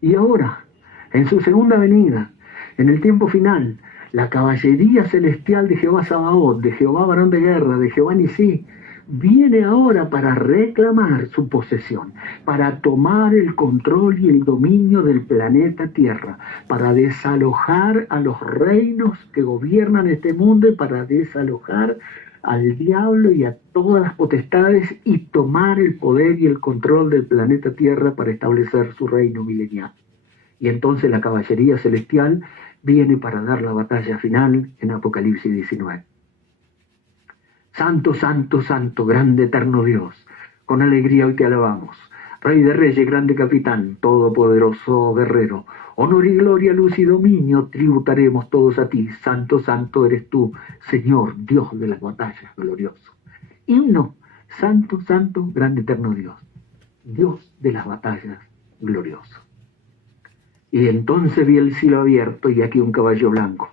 Y ahora, en su segunda venida, en el tiempo final, la caballería celestial de Jehová Sabaoth, de Jehová varón de guerra, de Jehová Nisí, viene ahora para reclamar su posesión, para tomar el control y el dominio del planeta Tierra, para desalojar a los reinos que gobiernan este mundo y para desalojar al diablo y a todas las potestades y tomar el poder y el control del planeta Tierra para establecer su reino milenial. Y entonces la caballería celestial viene para dar la batalla final en Apocalipsis 19. Santo, santo, santo, grande eterno Dios, con alegría hoy te alabamos. Rey de reyes, grande capitán, todopoderoso guerrero, honor y gloria, luz y dominio tributaremos todos a ti. Santo, santo eres tú, Señor, Dios de las batallas, glorioso. Himno, santo, santo, grande eterno Dios, Dios de las batallas, glorioso. Y entonces vi el cielo abierto y aquí un caballo blanco.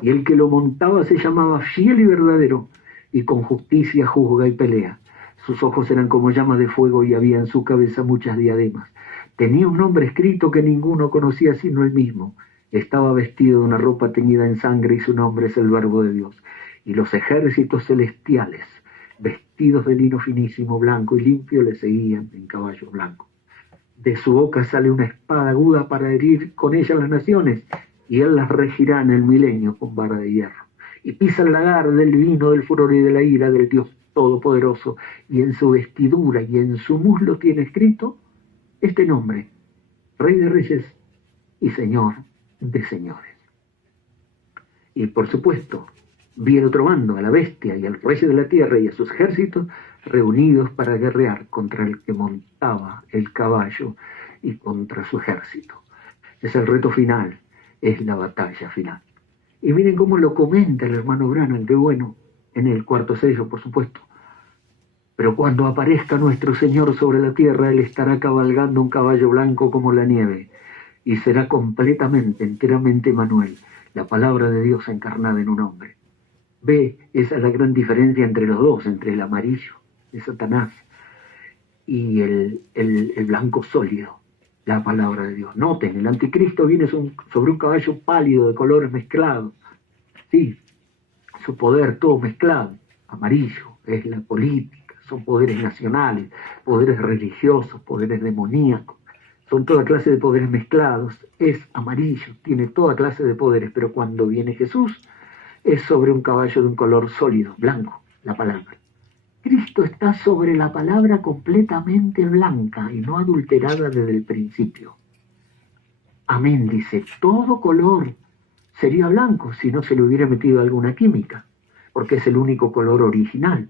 y el que lo montaba se llamaba Fiel y Verdadero, y con justicia juzga y pelea. Sus ojos eran como llamas de fuego y había en su cabeza muchas diademas. Tenía un nombre escrito que ninguno conocía sino él mismo. Estaba vestido de una ropa teñida en sangre y su nombre es el Verbo de Dios. Y los ejércitos celestiales, vestidos de lino finísimo, blanco y limpio, le seguían en caballos blancos. De su boca sale una espada aguda para herir con ella las naciones, y él las regirá en el milenio con vara de hierro. Y pisa el lagar del vino del furor y de la ira del Dios Todopoderoso, y en su vestidura y en su muslo tiene escrito este nombre: Rey de Reyes y Señor de Señores. Y por supuesto, vi el otro bando, a la bestia y al rey de la tierra y a sus ejércitos reunidos para guerrear contra el que montaba el caballo y contra su ejército. Es el reto final, es la batalla final. Y miren cómo lo comenta el hermano Branham, qué bueno, en el cuarto sello, por supuesto. Pero cuando aparezca nuestro Señor sobre la tierra, Él estará cabalgando un caballo blanco como la nieve, y será completamente, enteramente Emmanuel, la palabra de Dios encarnada en un hombre. Ve, esa es la gran diferencia entre los dos, entre el amarillo de Satanás y el blanco sólido, la palabra de Dios. Noten, el anticristo viene sobre un caballo pálido de colores mezclados. Sí, su poder todo mezclado. Amarillo es la política, son poderes nacionales, poderes religiosos, poderes demoníacos. Son toda clase de poderes mezclados. Es amarillo, tiene toda clase de poderes, pero cuando viene Jesús es sobre un caballo de un color sólido, blanco, la palabra. Cristo está sobre la palabra completamente blanca y no adulterada desde el principio. Amén, dice, todo color sería blanco si no se le hubiera metido alguna química, porque es el único color original.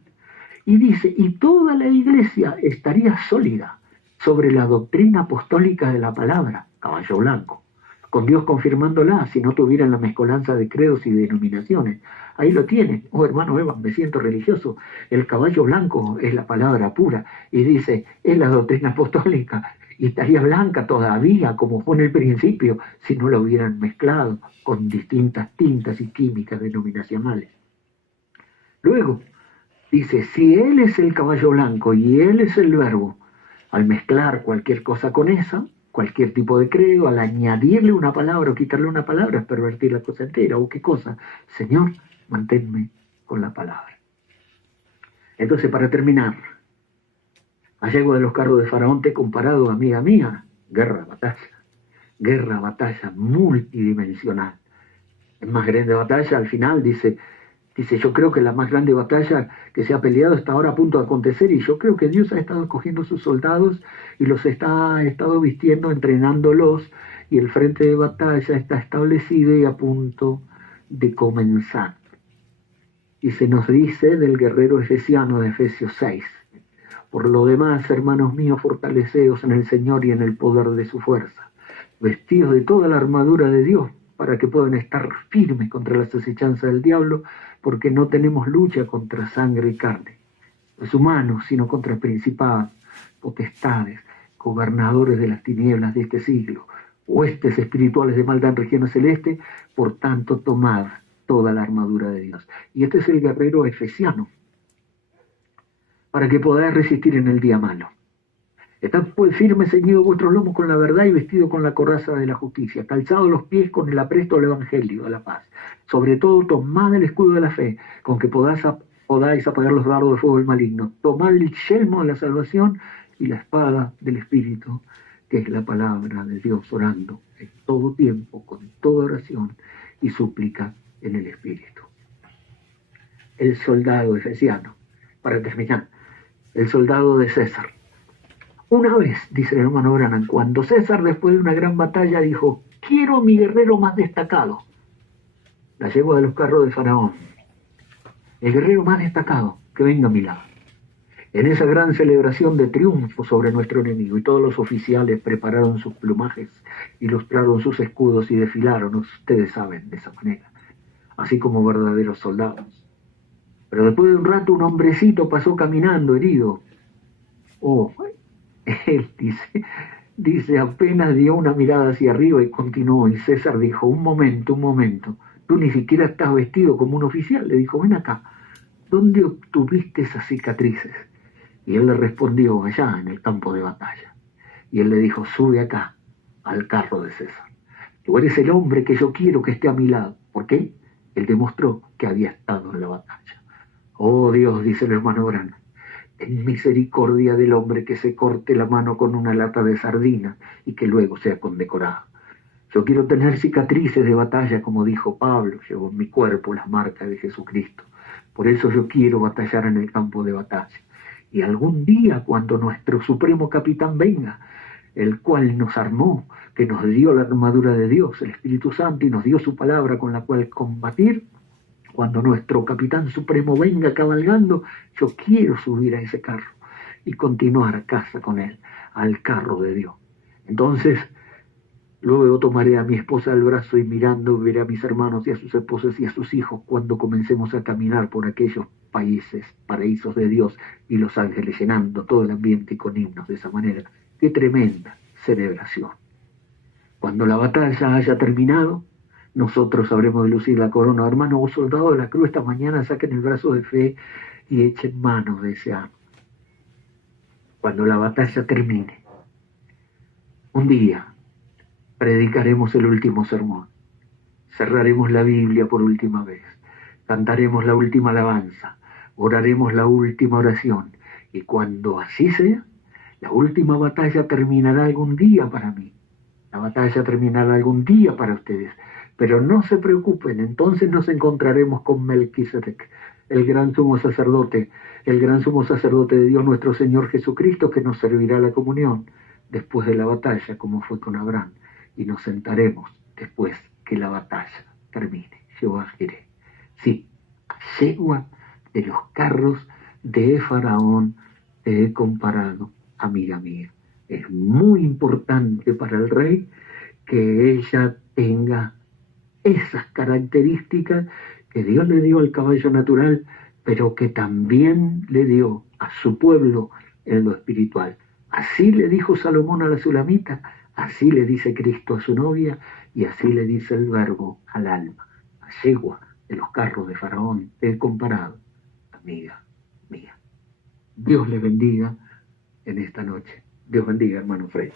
Y dice, y toda la iglesia estaría sólida sobre la doctrina apostólica de la palabra, caballo blanco, con Dios confirmándola, si no tuvieran la mezcolanza de credos y denominaciones. Ahí lo tienen. Oh, hermano Evan, me siento religioso. El caballo blanco es la palabra pura, y dice, es la doctrina apostólica, y estaría blanca todavía, como fue en el principio, si no la hubieran mezclado con distintas tintas y químicas denominacionales. Luego, dice, si Él es el caballo blanco y Él es el Verbo, al mezclar cualquier cosa con esa, cualquier tipo de credo, al añadirle una palabra o quitarle una palabra, es pervertir la cosa entera. ¿O qué cosa? Señor, manténme con la palabra. Entonces, para terminar, allego de los carros de Faraón te he comparado, amiga mía, guerra, batalla multidimensional. Es más grande batalla, al final dice, yo creo que la más grande batalla que se ha peleado está ahora a punto de acontecer, y yo creo que Dios ha estado escogiendo sus soldados y los ha estado vistiendo, entrenándolos, y el frente de batalla está establecido y a punto de comenzar. Y se nos dice del guerrero efesiano de Efesios 6, por lo demás, hermanos míos, fortaleceos en el Señor y en el poder de su fuerza, vestidos de toda la armadura de Dios, para que puedan estar firmes contra las asechanzas del diablo, porque no tenemos lucha contra sangre y carne, los humanos, sino contra principados, potestades, gobernadores de las tinieblas de este siglo, huestes espirituales de maldad en regiones celestes. Por tanto, tomad toda la armadura de Dios. Y este es el guerrero efesiano, para que podáis resistir en el día malo. Estad pues firmes, ceñidos vuestros lomos con la verdad y vestidos con la coraza de la justicia, calzados los pies con el apresto del evangelio de la paz. Sobre todo, tomad el escudo de la fe, con que podáis apagar los dardos de fuego del maligno. Tomad el yelmo de la salvación y la espada del Espíritu, que es la palabra de Dios, orando en todo tiempo, con toda oración y súplica en el Espíritu. El soldado efesiano, para terminar, el soldado de César. Una vez, dice el hermano Branham, cuando César, después de una gran batalla, dijo, quiero mi guerrero más destacado, la yegua de los carros de Faraón, el guerrero más destacado, que venga a mi lado. En esa gran celebración de triunfo sobre nuestro enemigo, y todos los oficiales prepararon sus plumajes, ilustraron sus escudos y desfilaron, ustedes saben, de esa manera, así como verdaderos soldados. Pero después de un rato, un hombrecito pasó caminando herido. Oh, él dice, apenas dio una mirada hacia arriba y continuó. Y César dijo, un momento, Tú ni siquiera estás vestido como un oficial. Le dijo, ven acá, ¿dónde obtuviste esas cicatrices? Y él le respondió, allá en el campo de batalla. Y él le dijo, sube acá, al carro de César. Tú eres el hombre que yo quiero que esté a mi lado. ¿Por qué? Él demostró que había estado en la batalla. Oh Dios, dice el hermano Branham, ten misericordia del hombre que se corte la mano con una lata de sardina y que luego sea condecorado. Yo quiero tener cicatrices de batalla, como dijo Pablo, llevo en mi cuerpo las marcas de Jesucristo. Por eso yo quiero batallar en el campo de batalla. Y algún día, cuando nuestro supremo capitán venga, el cual nos armó, que nos dio la armadura de Dios, el Espíritu Santo, y nos dio su palabra con la cual combatir, cuando nuestro capitán supremo venga cabalgando, yo quiero subir a ese carro y continuar a casa con él, al carro de Dios. Entonces, luego tomaré a mi esposa del brazo y mirando veré a mis hermanos y a sus esposas y a sus hijos cuando comencemos a caminar por aquellos países, paraísos de Dios, y los ángeles llenando todo el ambiente con himnos de esa manera. ¡Qué tremenda celebración! Cuando la batalla haya terminado, nosotros sabremos de lucir la corona. Hermano, vos soldados de la cruz, esta mañana saquen el brazo de fe y echen mano de ese arma. Cuando la batalla termine, un día predicaremos el último sermón, cerraremos la Biblia por última vez, cantaremos la última alabanza, oraremos la última oración, y cuando así sea, la última batalla terminará algún día para mí. La batalla terminará algún día para ustedes. Pero no se preocupen, entonces nos encontraremos con Melquisedec, el gran sumo sacerdote de Dios nuestro Señor Jesucristo, que nos servirá la comunión después de la batalla, como fue con Abraham, y nos sentaremos después que la batalla termine. Jehová Jireh. Sí, a yegua de los carros de Faraón te he comparado, amiga mía. Es muy importante para el rey que ella tenga esas características que Dios le dio al caballo natural, pero que también le dio a su pueblo en lo espiritual. Así le dijo Salomón a la Sulamita, así le dice Cristo a su novia, y así le dice el Verbo al alma. A yegua de los carros de Faraón te he comparado, amiga mía. Dios le bendiga en esta noche. Dios bendiga, hermano Frey.